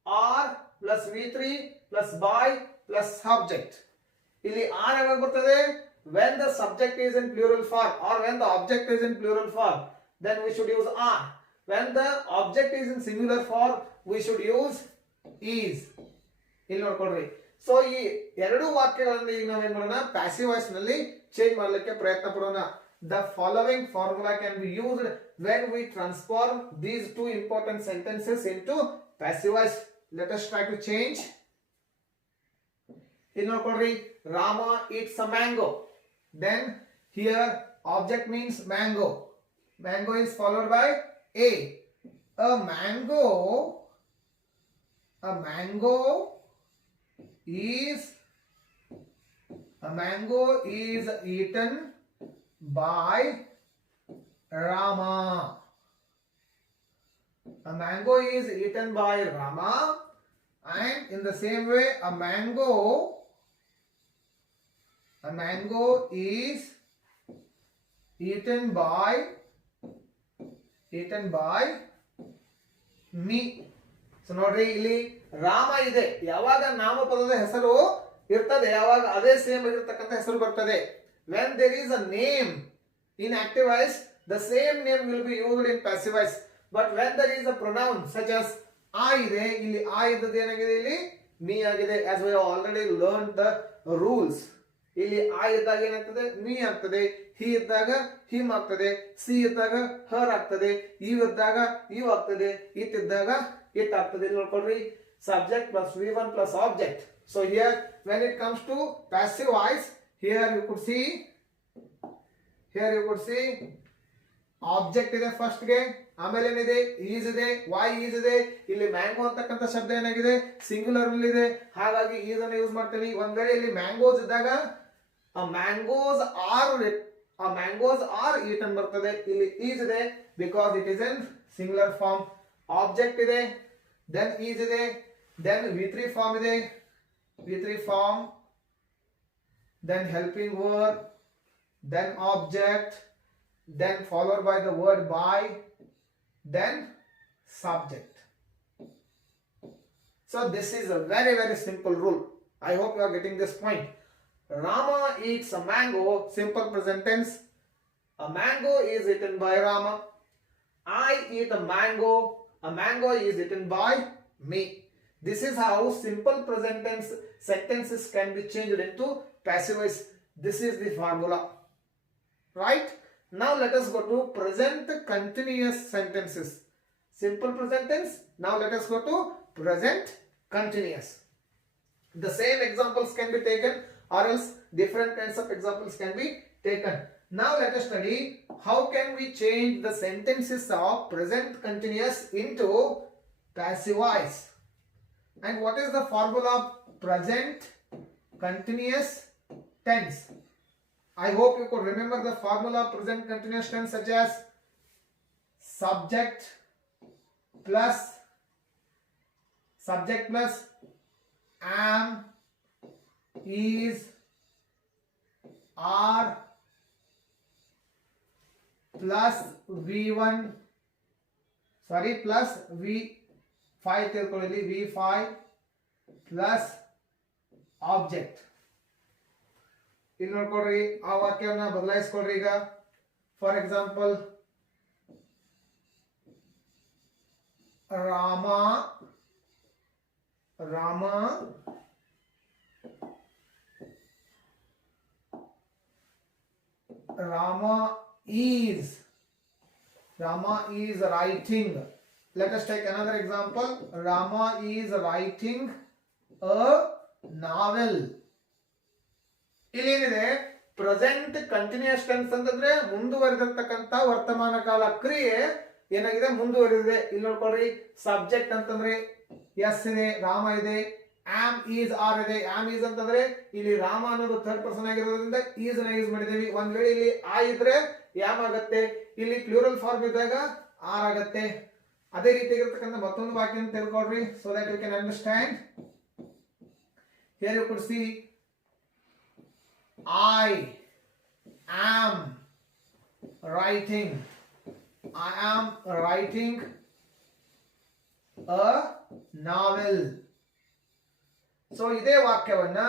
are plus V3 plus by plus subject. ಇಲ್ಲಿ ಆರ್ ಯಾವಾಗ ಬರ್ತದೆ? when the subject is in plural form or when the object is in plural form, then we should use are. When the object is in singular form, we should use is. ಇಲ್ಲಿ ನೋಡ್ಕೊಳ್ರಿ. ಸೊ ಈ ಎರಡು ವಾಕ್ಯಗಳನ್ನು ಈಗ ನಾವೇನ್ ಮಾಡೋಣ, passive voice ನಲ್ಲಿ ಚೇಂಜ್ ಮಾಡಲಿಕ್ಕೆ ಪ್ರಯತ್ನ ಪಡೋಣ. The following formula can be used when we transform these two important sentences into passive voice. Let us try to change. ಇಲ್ಲಿ ನೋಡ್ಕೊಳ್ರಿ. Rama eats a mango. Then here object means mango. Mango is followed by a. A mango is eaten by Rama. A mango is eaten by Rama. and in the same way a mango is eaten by me. So ನೋಡ್ರಿ ಇಲ್ಲಿ ರಾಮ ಇದೆ, ಯಾವಾಗ ನಾಮಪದದ ಹೆಸರು ಇರ್ತದೆ ಯಾವಾಗ ಅದೇ ಸೇಮ್ ಆಗಿರ್ತಕ್ಕಂಥ ಹೆಸರು ಬರ್ತದೆ. when there is a name in active voice the same name will be used in passive voice, but when there is a pronoun such as I ಇದೆ, ಇಲ್ಲಿ I ಇದ್ದದ್ದು ಏನಾಗಿದೆ, ಇಲ್ಲಿ me ಆಗಿದೆ. as we have already learned the rules. ಇಲ್ಲಿ I ಇದ್ದಾಗ ಏನಾಗ್ತದೆ, me ಆಗ್ತದೆ. he ಇದ್ದಾಗ him ಆಗ್ತದೆ. she ಇದ್ದಾಗ her ಆಗ್ತದೆ. you ಇದ್ದಾಗ you ಆಗ್ತದೆ. it ಇದ್ದಾಗ it ಆಗ್ತದೆ. ಇಲ್ಲಿ ನೋಡ್ಕೊಳ್ರಿ, subject plus v1 plus object. so here when it comes to passive voice, here you could see object ಇದೆ ಫಸ್ಟ್ ಗೆ, ಆಮೇಲೆ ಏನಿದೆ ಈಸ್ ಇದೆ, ವೈ ಈಸ್ ಇದೆ. ಇಲ್ಲಿ ಮ್ಯಾಂಗೋ ಅಂತಕ್ಕಂಥ ಶಬ್ದ ಏನಾಗಿದೆ, ಸಿಂಗುಲರ್ ಅಲ್ಲಿ ಇದೆ, ಹಾಗಾಗಿ ಈಸ್ ಅನ್ನು ಯೂಸ್ ಮಾಡ್ತೀವಿ. ಒಂದ್ ವೇಳೆ ಇಲ್ಲಿ ಮ್ಯಾಂಗೋಸ್ ಇದ್ದಾಗ ಮ್ಯಾಂಗೋಸ್ ಆರ್ ಈಟನ್ ಬರ್ತದೆ. ಇಲ್ಲಿ ಈಸ್ ಇದೆ because it is in singular form. Object ಇದೆ, ದೆನ್ ಈಸ್ ಇದೆ, ದೆನ್ V3 ಫಾರ್ಮ್ ಇದೆ, V3 form, then helping word, then object, then followed by the word by, then subject. So this is a very very simple rule. I hope you are getting this point. Rama eats a mango, simple present tense. A mango is eaten by Rama. I eat a mango is eaten by me. This is how simple present tense sentences can be changed into passive voice. This is the formula, right? Now let us go to present continuous sentences. Simple present tense. Now let us go to present continuous. The same examples can be taken, or else different kinds of examples can be taken. Now let us study how can we change the sentences of present continuous into passive voice. And what is the formula of present continuous tense? I hope you could remember the formula of present continuous tense, such as subject plus am, is, are plus V1 plus V5 ತಿಳ್ಕೊಳ್ಳಿ, V5 plus object. ಇಲ್ಲಿ ನೋಡ್ಕೊಳ್ರಿ, ಆ ವಾಕ್ಯವನ್ನ ಬದಲಾಯಿಸ್ಕೊಳ್ರಿ. ಈಗ for example, Rama is writing. Let us take another example. Rama is writing a novel. ಇಲ್ಲೇನಿದೆ, present continuous tense ಅಂತಂದ್ರೆ ಮುಂದುವರೆದಿರ್ತಕ್ಕಂಥ ವರ್ತಮಾನ ಕಾಲ ಕ್ರಿಯೆ ಏನಾಗಿದೆ, ಮುಂದುವರೆದಿದೆ. ಇಲ್ಲಿ ನೋಡ್ಕೊಳ್ರಿ, ಸಬ್ಜೆಕ್ಟ್ ಅಂತಂದ್ರೆ ಎಸ್ ಇದೆ, ರಾಮ ಇದೆ. ಆಮ್, ಈಸ್, ಆರ್ ಇದೆ. ಆಮ್ ಈಸ್ ಅಂತಂದ್ರೆ ಇಲ್ಲಿ ರಾಮ ಅನ್ನೋದು ಥರ್ಡ್ ಪರ್ಸನ್ ಆಗಿರೋದ್ರಿಂದ ಈಸ್ ನ ಯೂಸ್ ಮಾಡಿದೀವಿ. ಒಂದ್ ವೇಳೆ ಇಲ್ಲಿ ಆ ಇದ್ರೆ ಯಾಮ್ ಆಗತ್ತೆ, ಇಲ್ಲಿ ಪ್ಲೂರಲ್ ಫಾರ್ಮ್ ಇದ್ದಾಗ ಆರ್ ಆಗತ್ತೆ. ಅದೇ ರೀತಿಯಾಗಿರ್ತಕ್ಕಂಥ ಮತ್ತೊಂದು ವಾಕ್ಯ ತಿಳ್ಕೊಳ್ರಿ, so that you can understand. Here you could see I am writing a novel. So ಇದೇ ವಾಕ್ಯವನ್ನ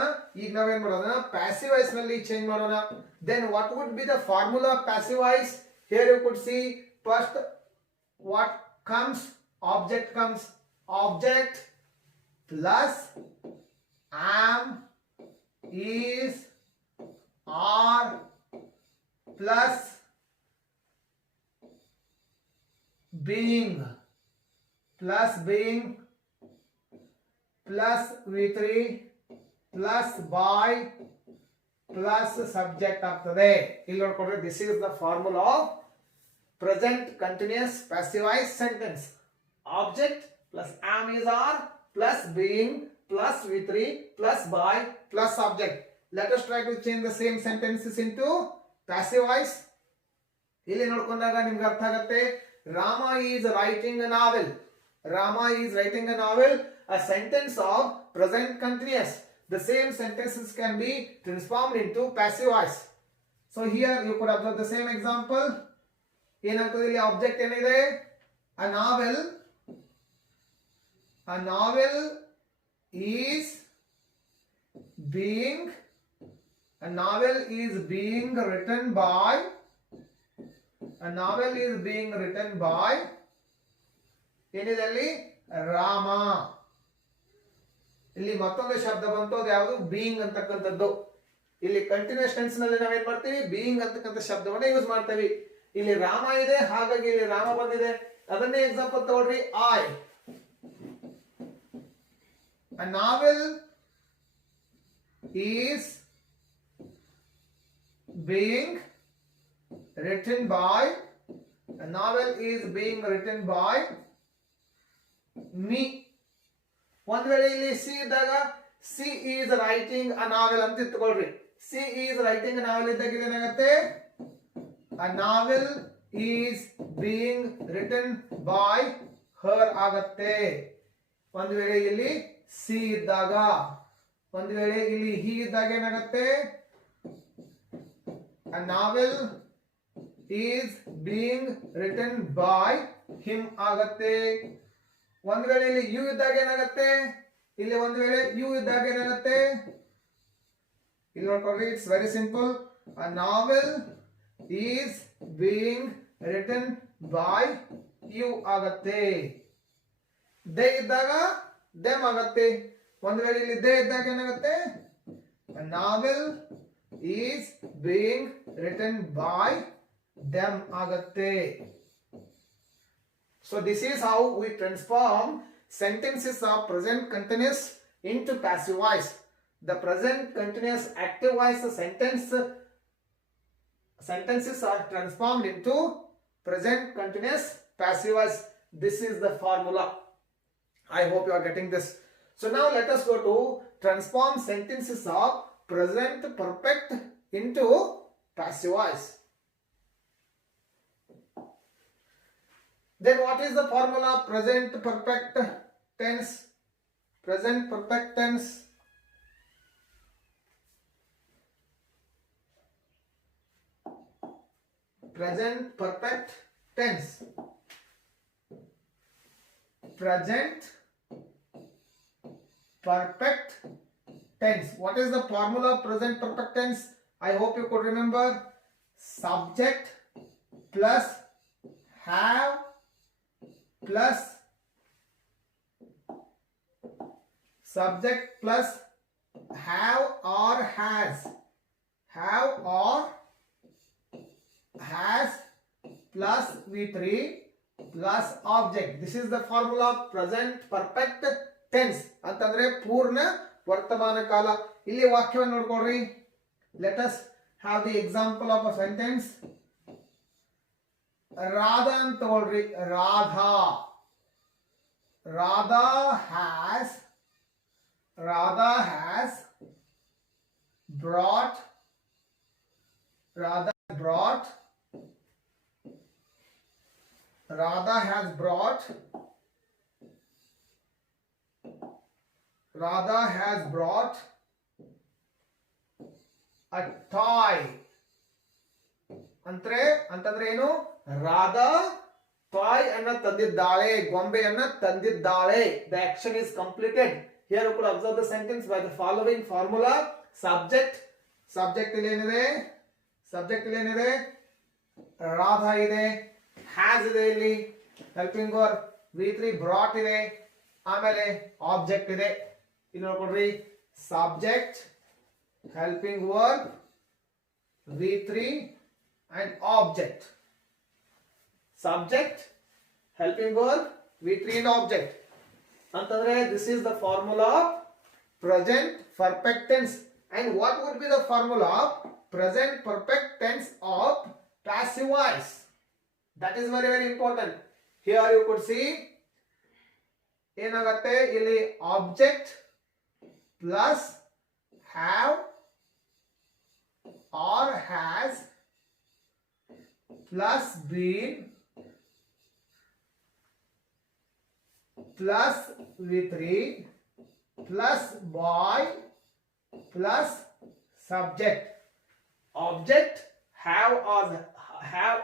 ಈಗ ನಾವೇನ್ ಮಾಡೋಣ, ಪ್ಯಾಸಿವ್ ವಾಯ್ಸ್ ನಲ್ಲಿ ಚೇಂಜ್ ಮಾಡೋಣ. Then what would be the formula of passive voice? Here you could see first what comes, object comes, object plus am, is, are plus being plus V3 plus by plus subject ಆಗ್ತದೆ. ಇಲ್ಲಿ ನೋಡ್ಕೊಂಡ್ರೆ this is the formula of present continuous passive voice sentence. Object plus am, is, are plus being plus V3 plus by plus subject. Let us try to change the same sentences into passive voice. ಇಲ್ಲಿ ನೋಡ್ಕೊಂಡಾಗ ನಿಮ್ಗೆ ಅರ್ಥ ಆಗುತ್ತೆ. Rama is writing a novel. a sentence of present continuous. The same sentences can be transformed into passive voice. So here you could observe the same example. ಏನಾಗ್ತದೆ ಇಲ್ಲಿ ಆಬ್ಜೆಕ್ಟ್ ಏನಿದೆ? A novel is being written by ಏನಿದೆ ಅಲ್ಲಿ? ರಾಮ. ಇಲ್ಲಿ ಮತ್ತೊಂದು ಶಬ್ದ ಬಂತು, ಅದು ಯಾವುದು? ಬೀಯಿಂಗ್ ಅಂತಕ್ಕಂಥದ್ದು. ಇಲ್ಲಿ ಕಂಟಿನ್ಯೂಸ್ ಟೆನ್ಸ್ ನಲ್ಲಿ ನಾವೇನ್ ಮಾಡ್ತೀವಿ? ಬೀಯಿಂಗ್ ಅಂತಕ್ಕಂಥ ಶಬ್ದವನ್ನ ಯೂಸ್ ಮಾಡ್ತೀವಿ. ಇಲ್ಲಿ ರಾಮ ಇದೆ, ಹಾಗಾಗಿ ಇಲ್ಲಿ ರಾಮ ಬಂದಿದೆ. ಅದನ್ನೇ ಎಕ್ಸಾಂಪಲ್ ತಗೊಳ್ರಿ. A novel is being written by me. ಒಂದ್ ವೇಳೆ ಇಲ್ಲಿ ಸಿ ಇದ್ದಾಗ ಸಿ ಈಸ್ ರೈಟಿಂಗ್ ಅ ನಾವೆಲ್ ಅಂತ ಇಟ್ಕೊಳ್ರಿ. ಸಿ ಈಸ್ ರೈಟಿಂಗ್ ಅ ನಾವೆಲ್ ಇದ್ದಾಗ ಏನಾಗುತ್ತೆ? A novel is being written by her ಆಗತ್ತೆ. ಒಂದು ವೇಳೆ ಇಲ್ಲಿ ಸಿ ಇದ್ದಾಗ, ಒಂದು ವೇಳೆ ಇಲ್ಲಿ ಹಿ ಇದ್ದಾಗ ಏನಾಗುತ್ತೆ? A novel is being written by him ಆಗತ್ತೆ. ಒಂದು ವೇಳೆ ಇಲ್ಲಿ ಯು ಇದ್ದಾಗ ಏನಾಗುತ್ತೆ? ಇಲ್ಲಿ ಒಂದು ವೇಳೆ ಯು ಇದ್ದಾಗ ಏನಾಗುತ್ತೆ? ಇಲ್ಲಿ ನೋಡ್ಕೊಳ್ಳಿ, it's very simple. A novel is being written by you ಆಗತ್ತೆ. ದೇ ಇದ್ದಾಗ ದೆಮ್ ಆಗತ್ತೆ. ಒಂದು ವೇಳೆ ಇಲ್ಲಿ ದೇ ಇದ್ದಾಗ ಏನಾಗುತ್ತೆ? A novel is being written by them ಆಗತ್ತೆ. So this is how we transform sentences of present continuous into passive voice. The present continuous active voice sentences are transformed into present continuous passive voice. This is the formula. I hope you are getting this. So now let us go to transform sentences of present perfect into passive voice. Then what is the formula of present perfect tense? Present perfect tense. Present perfect tense. Present perfect tense. What is the formula of present perfect tense? I hope you could remember. Subject plus have plus subject plus have or has. Have or has plus V3 plus object. This is the formula of present perfect tense. ಅಂತಂದ್ರೆ ಪೂರ್ಣ ವರ್ತಮಾನ ಕಾಲ. ಇಲ್ಲಿ ವಾಕ್ಯವನ್ನು ನೋಡ್ಕೊಳ್ರಿ. Let us have the example of a sentence. Radha ಅಂತ ತಗೊಳ್ರಿ. Radha has brought a toy. ಅಂತಂದ್ರೆ ಏನು? ರಾಧಾ ಟಾಯ್ ಅನ್ನ ತಂದಿದ್ದಾಳೆ, ಗೊಂಬೆಯನ್ನ ತಂದಿದ್ದಾಳೆ. The action is completed. Here you could observe the sentence by the following formula. Subject ಇಲ್ಲಿ ಏನಿದೆ? ರಾಧಾ ಇದೆ. has ಇದೆ, ಇಲ್ಲಿ helping verb V3 brought ಇದೆ, ಆಮೇಲೆ ಆಬ್ಜೆಕ್ಟ್ ಇದೆ. ಇಲ್ಲಿ ನೋಡ್ಕೊಡ್ರಿ, subject helping verb V3 and object. Subject helping verb V3 and object. ಅಂತಂದ್ರೆ this is the formula of present perfect tense. And what would be the formula of present perfect tense of passive voice? That is very very important. Here you could see ಏನಾಗುತ್ತೆ, ಇಲ್ಲಿ object plus have or has plus been plus V3 plus boy plus subject. Object have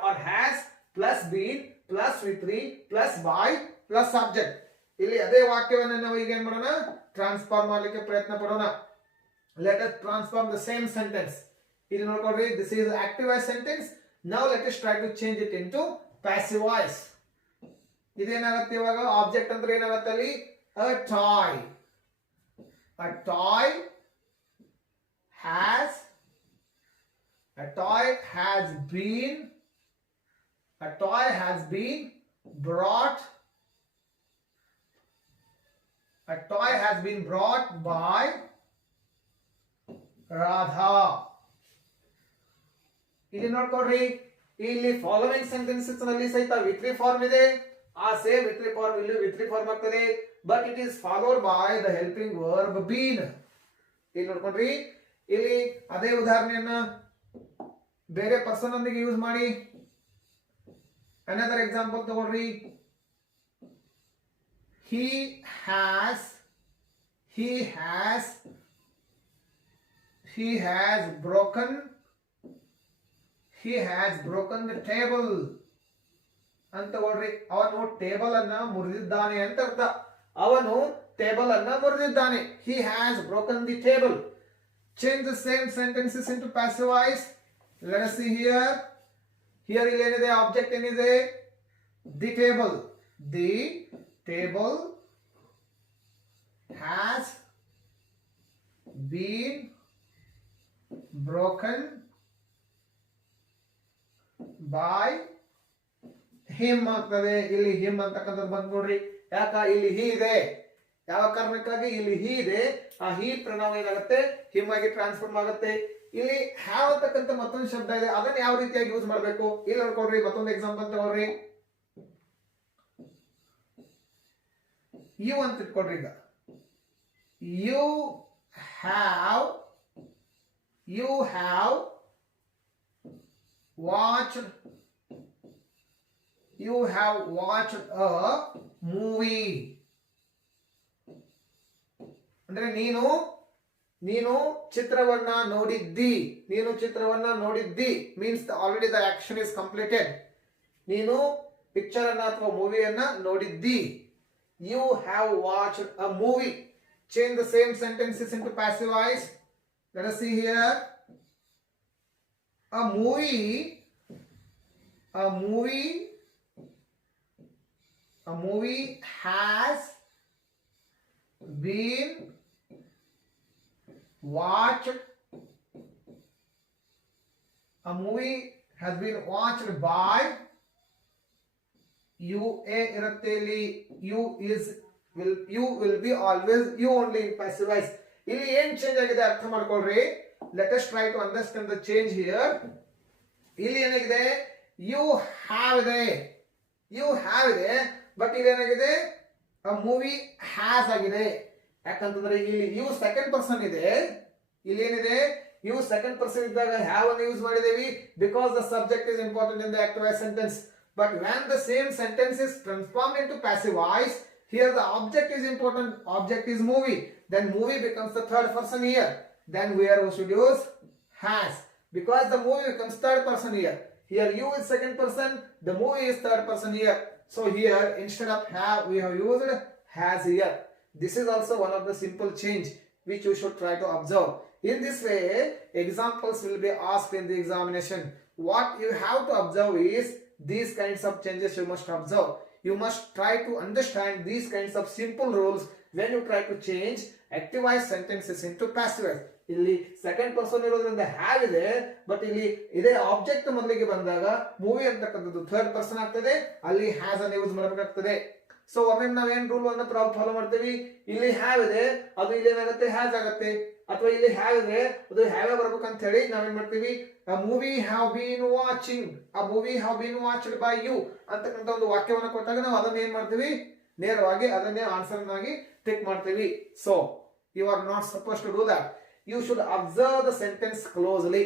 or has plus been plus V3 plus boy plus subject. ಇಲ್ಲಿ ಅದೇ ವಾಕ್ಯವನ್ನು ನಾವು ಈಗ ಏನು ಮಾಡೋಣ, ಟ್ರಾನ್ಸ್ಫಾರ್ಮ್ ಮಾಡಲಿಕ್ಕೆ ಪ್ರಯತ್ನ ಪಡೋಣ. Let us transform the same sentence. ಇಲ್ಲಿ ನೋಡ್ಕೊಳ್ರಿ, this is active voice sentence. Now let us try to change it into passive voice. ಇದೇನಾಗುತ್ತೆ ಇವಾಗ, ಆಬ್ಜೆಕ್ಟ್ ಅಂದ್ರೆ ಏನಾಗುತ್ತೆ ಅಲ್ಲಿ, a toy. A toy has been brought by Radha. ಇಲ್ಲಿ ನೋಡ್ಕೊಡ್ರಿ, ಇಲ್ಲಿ ಫಾಲೋವಿಂಗ್ ಸೆಂಟೆನ್ಸಸ್ ನಲ್ಲಿ ಸಹಿತ ವಿತ್ರಿ ಫಾರ್ಮ್ ಇದೆ. ಆ ಸೇಮ್ ವಿತ್ರಿ ಫಾರ್ಮ್ ಇಲ್ಲಿ ವಿತ್ರಿ ಫಾರ್ಮ್ ಆಗ್ತದೆ, but it is followed by the helping verb been. ಇಲ್ಲಿ ನೋಡ್ಕೊಡ್ರಿ, ಇಲ್ಲಿ ಅದೇ ಉದಾಹರಣೆಯನ್ನ ಬೇರೆ ಪರ್ಸನ್ ಒಂದಿಗೆ ಯೂಸ್ ಮಾಡಿ. ಅನದರ್ ಎಕ್ಸಾಂಪಲ್ ತಗೊಳ್ರಿ. He has broken the table ಅಂತ ತಗೊಳ್ರಿ. ಅವನು ಟೇಬಲ್ ಅನ್ನ ಮುರಿದಿದ್ದಾನೆ ಅಂತ ಅರ್ಥ. ಅವನು ಟೇಬಲ್ ಅನ್ನ ಮುರಿದಿದ್ದಾನೆ. He has broken the table. Change the same sentences into passive voice. Let us see here. Here ಇಲ್ಲಿ ಏನಿದೆ, ಆಬ್ಜೆಕ್ಟ್ ಏನಿದೆ, the table. The table has been broken by him ಆಗ್ತದೆ. ಇಲ್ಲಿ him ಅಂತಕ್ಕಂಥದ್ದು ಬಂದ್ ನೋಡ್ರಿ. ಯಾಕ ಇಲ್ಲಿ he ಇದೆ, ಯಾವ ಕಾರಣಕ್ಕಾಗಿ ಇಲ್ಲಿ he ಇದೆ, ಆ he ಪ್ರಣವ ಏನಾಗುತ್ತೆ, him ಆಗಿ ಟ್ರಾನ್ಸ್ಫಾರ್ಮ್ ಆಗುತ್ತೆ. ಇಲ್ಲಿ have ಅಂತಕ್ಕಂಥ ಮತ್ತೊಂದು ಶಬ್ದ ಇದೆ, ಅದನ್ನ ಯಾವ ರೀತಿಯಾಗಿ ಯೂಸ್ ಮಾಡಬೇಕು ಇಲ್ಲಿ ನೋಡ್ಕೊಳ್ರಿ. ಮತ್ತೊಂದು ಎಕ್ಸಾಂಪಲ್ ತಗೊಳ್ರಿ. you ಅಂತ ಇಟ್ಕೊಳ್ರಿ. ಈಗ you have watched a movie. ಅಂದ್ರೆ ನೀನು ಚಿತ್ರವನ್ನ ನೋಡಿದ್ದಿ. Means already the action is completed. ನೀನು ಪಿಕ್ಚರ್ ಅನ್ನ ಅಥವಾ ಮೂವಿಯನ್ನ ನೋಡಿದ್ದಿ. You have watched a movie. Change the same sentences into passive voice. Let us see here. A movie has been watched by you. ಇರುತ್ತೆ ಇಲ್ಲಿ. you will be always you only in passive voice. ಇಲ್ಲಿ ಏನ್ ಚೇಂಜ್ ಆಗಿದೆ ಅರ್ಥ ಮಾಡ್ಕೊಳ್ರಿ. Let us try to understand the change here. ಇಲ್ಲಿ ಏನಾಗಿದೆ, you have ಇದೆ, ಬಟ್ ಇಲ್ಲಿ ಏನಾಗಿದೆ, a movie has ಆಗಿದೆ. ಯಾಕಂತಂದ್ರೆ ಇಲ್ಲಿ you ಸೆಕೆಂಡ್ ಪರ್ಸನ್ ಇದೆ. ಇಲ್ಲಿ ಏನಿದೆ, you ಸೆಕೆಂಡ್ ಪರ್ಸನ್ ಇದ್ದಾಗ have ಅನ್ನು ಯೂಸ್ ಮಾಡಿದೇವಿ, because the subject is important in the active voice sentence. But when the same sentence is transformed into passive voice, here the object is important. Object is movie. Then movie becomes the third person here. Then where we should use has, because the movie becomes third person here. Here you is second person, the movie is third person here. So here instead of have we have used has here. This is also one of the simple change which you should try to observe. In this way, examples will be asked in the examination. What you have to observe is these kinds of changes you must observe. You must try to understand these kinds of simple rules when you try to change active voice sentences into passive voice. ಇಲ್ಲಿ second person ಇರೋದ್ರಿಂದ ಹ್ಯಾವ್ ಇದೆ, ಬಟ್ ಇಲ್ಲಿ ಇದೇ ಆಬ್ಜೆಕ್ಟ್ ಮೊದಲಿಗೆ ಬಂದಾಗ ಮೂವಿ ಅಂತಕ್ಕಂಥದ್ದು third person ಆಗ್ತದೆ, ಅಲ್ಲಿ ಹ್ಯಾಸ್ ಅನ್ನು ಯೂಸ್ ಮಾಡಬೇಕಾಗ್ತದೆ. ಸೊ ಒಮ್ಮೆ ನಾವೇನ್ ರೂಲ್ ಅನ್ನು ಫಾಲೋ ಮಾಡ್ತೀವಿ, ಇಲ್ಲಿ ಹ್ಯಾವ್ ಇದೆ, ಅದು ಇಲ್ಲಿ ಏನಾಗುತ್ತೆ, ಹ್ಯಾಸ್ ಆಗುತ್ತೆ. ಅಥವಾ ಇಲ್ಲಿ ಹ್ಯಾವ್ ಇದೆ, ಅದು ಹ್ಯಾವ್ ಬರ್ಬೇಕಂತ ಹೇಳಿ ನಾವೇನ್ ಮಾಡ್ತೀವಿ, ಮೂವಿ ಹ್ಯಾವ್ ಬೀನ್ ವಾಚಿಂಗ್, ಆ movie have been watched by you ಅಂತಕ್ಕಂಥ ಒಂದು ವಾಕ್ಯವನ್ನು ಕೊಟ್ಟಾಗ ನಾವು ಅದನ್ನ ಏನ್ ಮಾಡ್ತೀವಿ, ನೇರವಾಗಿ ಅದನ್ನೇ ಆನ್ಸರ್ ಆಗಿ ಟಿಕ್ ಮಾಡ್ತೀವಿ. So you are not suppose to do that. You should observe the sentence closely.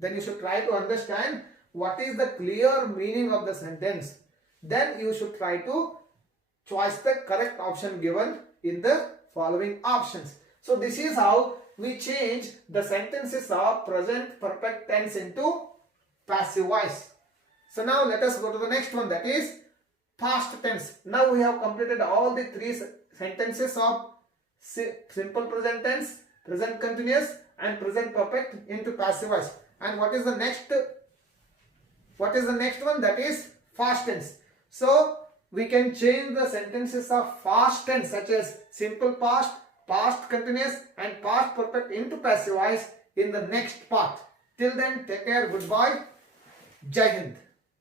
Then you should try to understand what is the clear meaning of the sentence. Then you should try to choose the correct option given in the following options. So this is how we change the sentences of present perfect tense into passive voice. So now let us go to the next one, that is past tense. Now we have completed all the three sentences of simple present tense, present continuous and present perfect into passive voice. And what is the next one? That is past tense. So we can change the sentences of past tense such as simple past, past continuous and past perfect into passive voice in the next part. Till then, take care. Goodbye. Jai Hind.